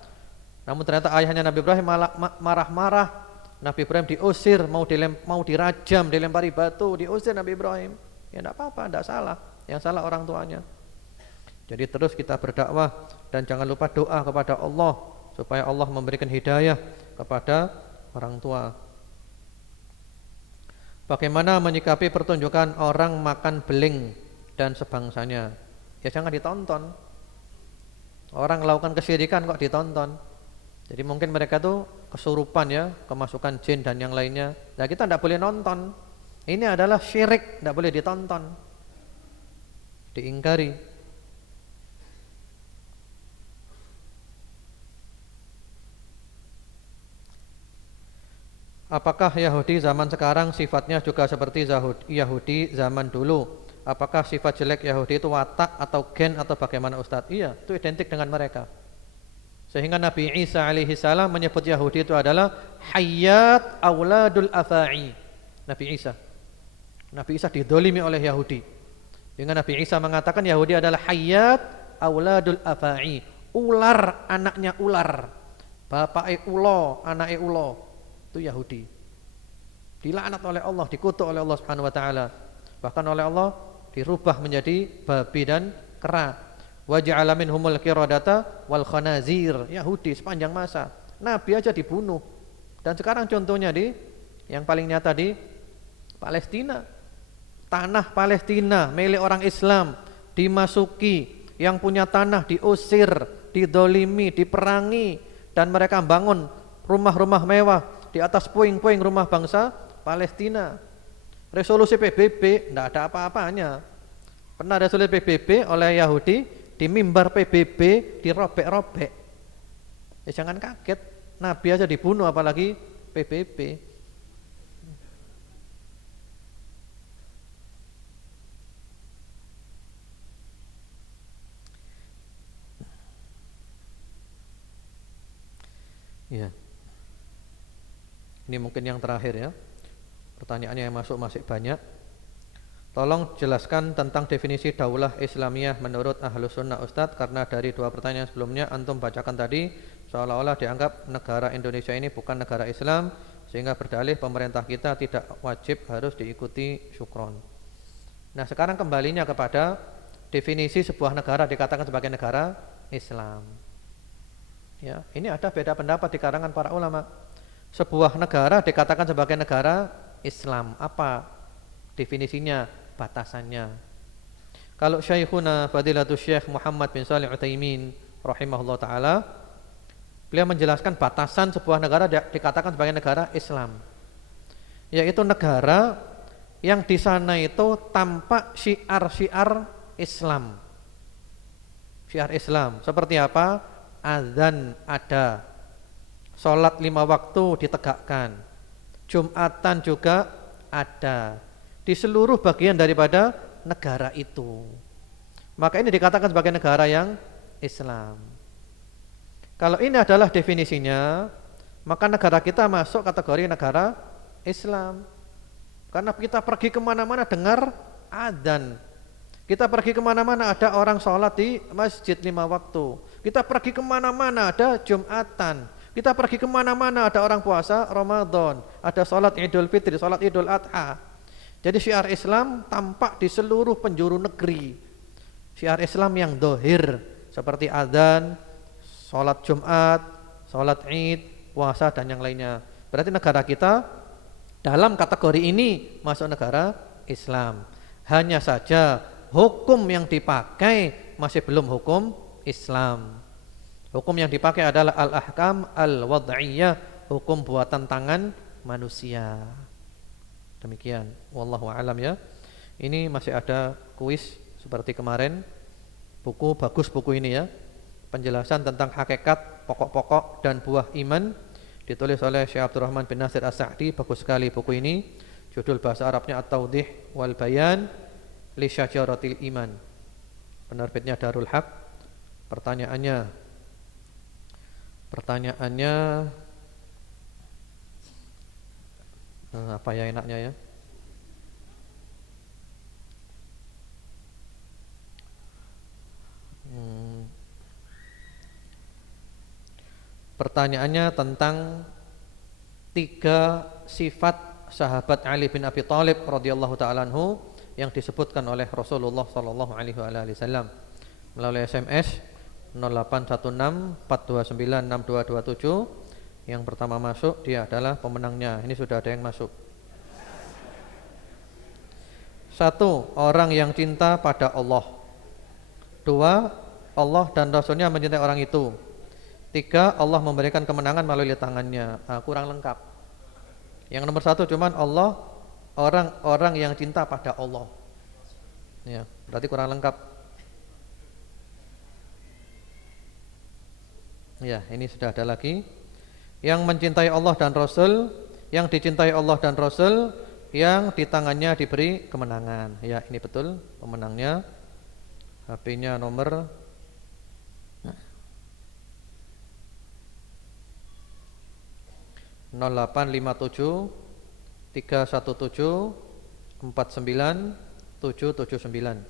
Namun ternyata ayahnya Nabi Ibrahim malah marah-marah. Nabi Ibrahim diusir, mau dirajam, dilempari batu, diusir Nabi Ibrahim. Ya tidak apa-apa, tidak salah. Yang salah orang tuanya. Jadi terus kita berdakwah dan jangan lupa doa kepada Allah supaya Allah memberikan hidayah kepada orang tua. Bagaimana menyikapi pertunjukan orang makan beling dan sebangsanya? Ya jangan ditonton. Orang melakukan kesyirikan kok ditonton. Jadi mungkin mereka tuh kesurupan ya, kemasukan jin dan yang lainnya. Nah kita tidak boleh nonton. Ini adalah syirik, tidak boleh ditonton, diingkari. Apakah Yahudi zaman sekarang sifatnya juga seperti Yahudi zaman dulu? Apakah sifat jelek Yahudi itu watak atau gen atau bagaimana Ustadz? Iya, itu identik dengan mereka. Sehingga Nabi Isa alaihi salam menyebut Yahudi itu adalah hayyat auladul afa'i. Nabi Isa didolimi oleh Yahudi. Dengan Nabi Isa mengatakan Yahudi adalah hayyat auladul afa'i, ular anaknya ular, bapake ulo, anake ulo. Itu Yahudi. Dilaknat oleh Allah, dikutuk oleh Allah Subhanahu wa taala. Bahkan oleh Allah dirubah menjadi babi dan kera. Wa ja'ala minhumul qiradata wal khanazir. Yahudi sepanjang masa. Nabi aja dibunuh. Dan sekarang contohnya yang paling nyata di Palestina. Tanah Palestina milik orang Islam dimasuki, yang punya tanah diusir, didolimi, diperangi, dan mereka bangun rumah-rumah mewah di atas puing-puing rumah bangsa Palestina. Resolusi PBB tidak ada apa-apanya. Pernah resolusi PBB oleh Yahudi, di mimbar PBB dirobek-robek. Ya jangan kaget, Nabi aja dibunuh apalagi PBB. Iya. Ini mungkin yang terakhir ya. Pertanyaannya yang masuk masih banyak. Tolong jelaskan tentang definisi daulah Islamiyah menurut Ahlus Sunnah Ustadz, karena dari dua pertanyaan sebelumnya antum bacakan tadi seolah-olah dianggap negara Indonesia ini bukan negara Islam, sehingga berdalih pemerintah kita tidak wajib harus diikuti syukron. Nah, sekarang kembalinya kepada definisi sebuah negara dikatakan sebagai negara Islam. Ya, ini ada beda pendapat di kalangan para ulama. Sebuah negara dikatakan sebagai negara Islam, apa definisinya? Batasannya. Kalau Syekhuna Fadilatul Syekh Muhammad bin Shalih Utsaimin rahimahullah taala, beliau menjelaskan batasan sebuah negara dikatakan sebagai negara Islam, yaitu negara yang di sana itu tampak syiar-syiar Islam. Syiar Islam seperti apa? Azan ada, salat 5 waktu ditegakkan, Jumatan juga ada di seluruh bagian daripada negara itu. Maka ini dikatakan sebagai negara yang Islam. Kalau ini adalah definisinya, maka negara kita masuk kategori negara Islam. Karena kita pergi kemana-mana dengar adzan. Kita pergi kemana-mana ada orang sholat di masjid 5 waktu. Kita pergi kemana-mana ada Jumatan. Kita pergi kemana-mana ada orang puasa Ramadan. Ada sholat Idul Fitri, sholat Idul Adha. Jadi syiar Islam tampak di seluruh penjuru negeri. Syiar Islam yang dohir seperti adzan, sholat Jumat, sholat Id, puasa dan yang lainnya. Berarti negara kita dalam kategori ini masuk negara Islam. Hanya saja hukum yang dipakai masih belum hukum Islam. Hukum yang dipakai adalah al-ahkam al-wad'iyah, hukum buatan tangan manusia. Demikian, wallahu a'lam ya. Ini masih ada kuis seperti kemarin. Buku bagus buku ini ya. Penjelasan tentang hakikat, pokok-pokok dan buah iman, ditulis oleh Syekh Abdurrahman bin Nasir As-Sa'di. Bagus sekali buku ini. Judul bahasa Arabnya At-Tawdih wal Bayan li Syajaratil Iman. Penerbitnya Darul Haq. Pertanyaannya apa ya enaknya ya? Pertanyaannya tentang 3 sifat sahabat Ali bin Abi Thalib radhiyallahu taala anhu yang disebutkan oleh Rasulullah sallallahu alaihi wasallam melalui SMS 0816 429 6227. Yang pertama masuk dia adalah pemenangnya. Ini sudah ada yang masuk. 1. Orang yang cinta pada Allah. 2. Allah dan Rasulnya mencintai orang itu. 3. Allah memberikan kemenangan melalui tangannya. Kurang lengkap. Yang nomor 1 cuman Allah, orang-orang yang cinta pada Allah. Ya, berarti kurang lengkap. Ya, ini sudah ada lagi. Yang mencintai Allah dan Rasul, yang dicintai Allah dan Rasul, yang di tangannya diberi kemenangan. Ya, ini betul pemenangnya. HP-nya nomor 0857 317 49 779.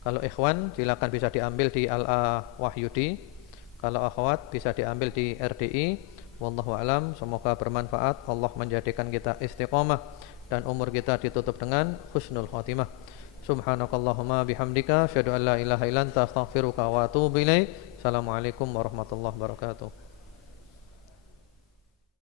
Kalau ikhwan silakan bisa diambil di Al-A Wahyudi. Kalau akhwat bisa diambil di RDI. Wallahu alam, semoga bermanfaat. Allah menjadikan kita istiqomah dan umur kita ditutup dengan husnul khotimah. Subhanakallahumma bihamdika asyhadu an la ilaha illa anta astaghfiruka wa atubu ilaik. Assalamualaikum warahmatullahi wabarakatuh.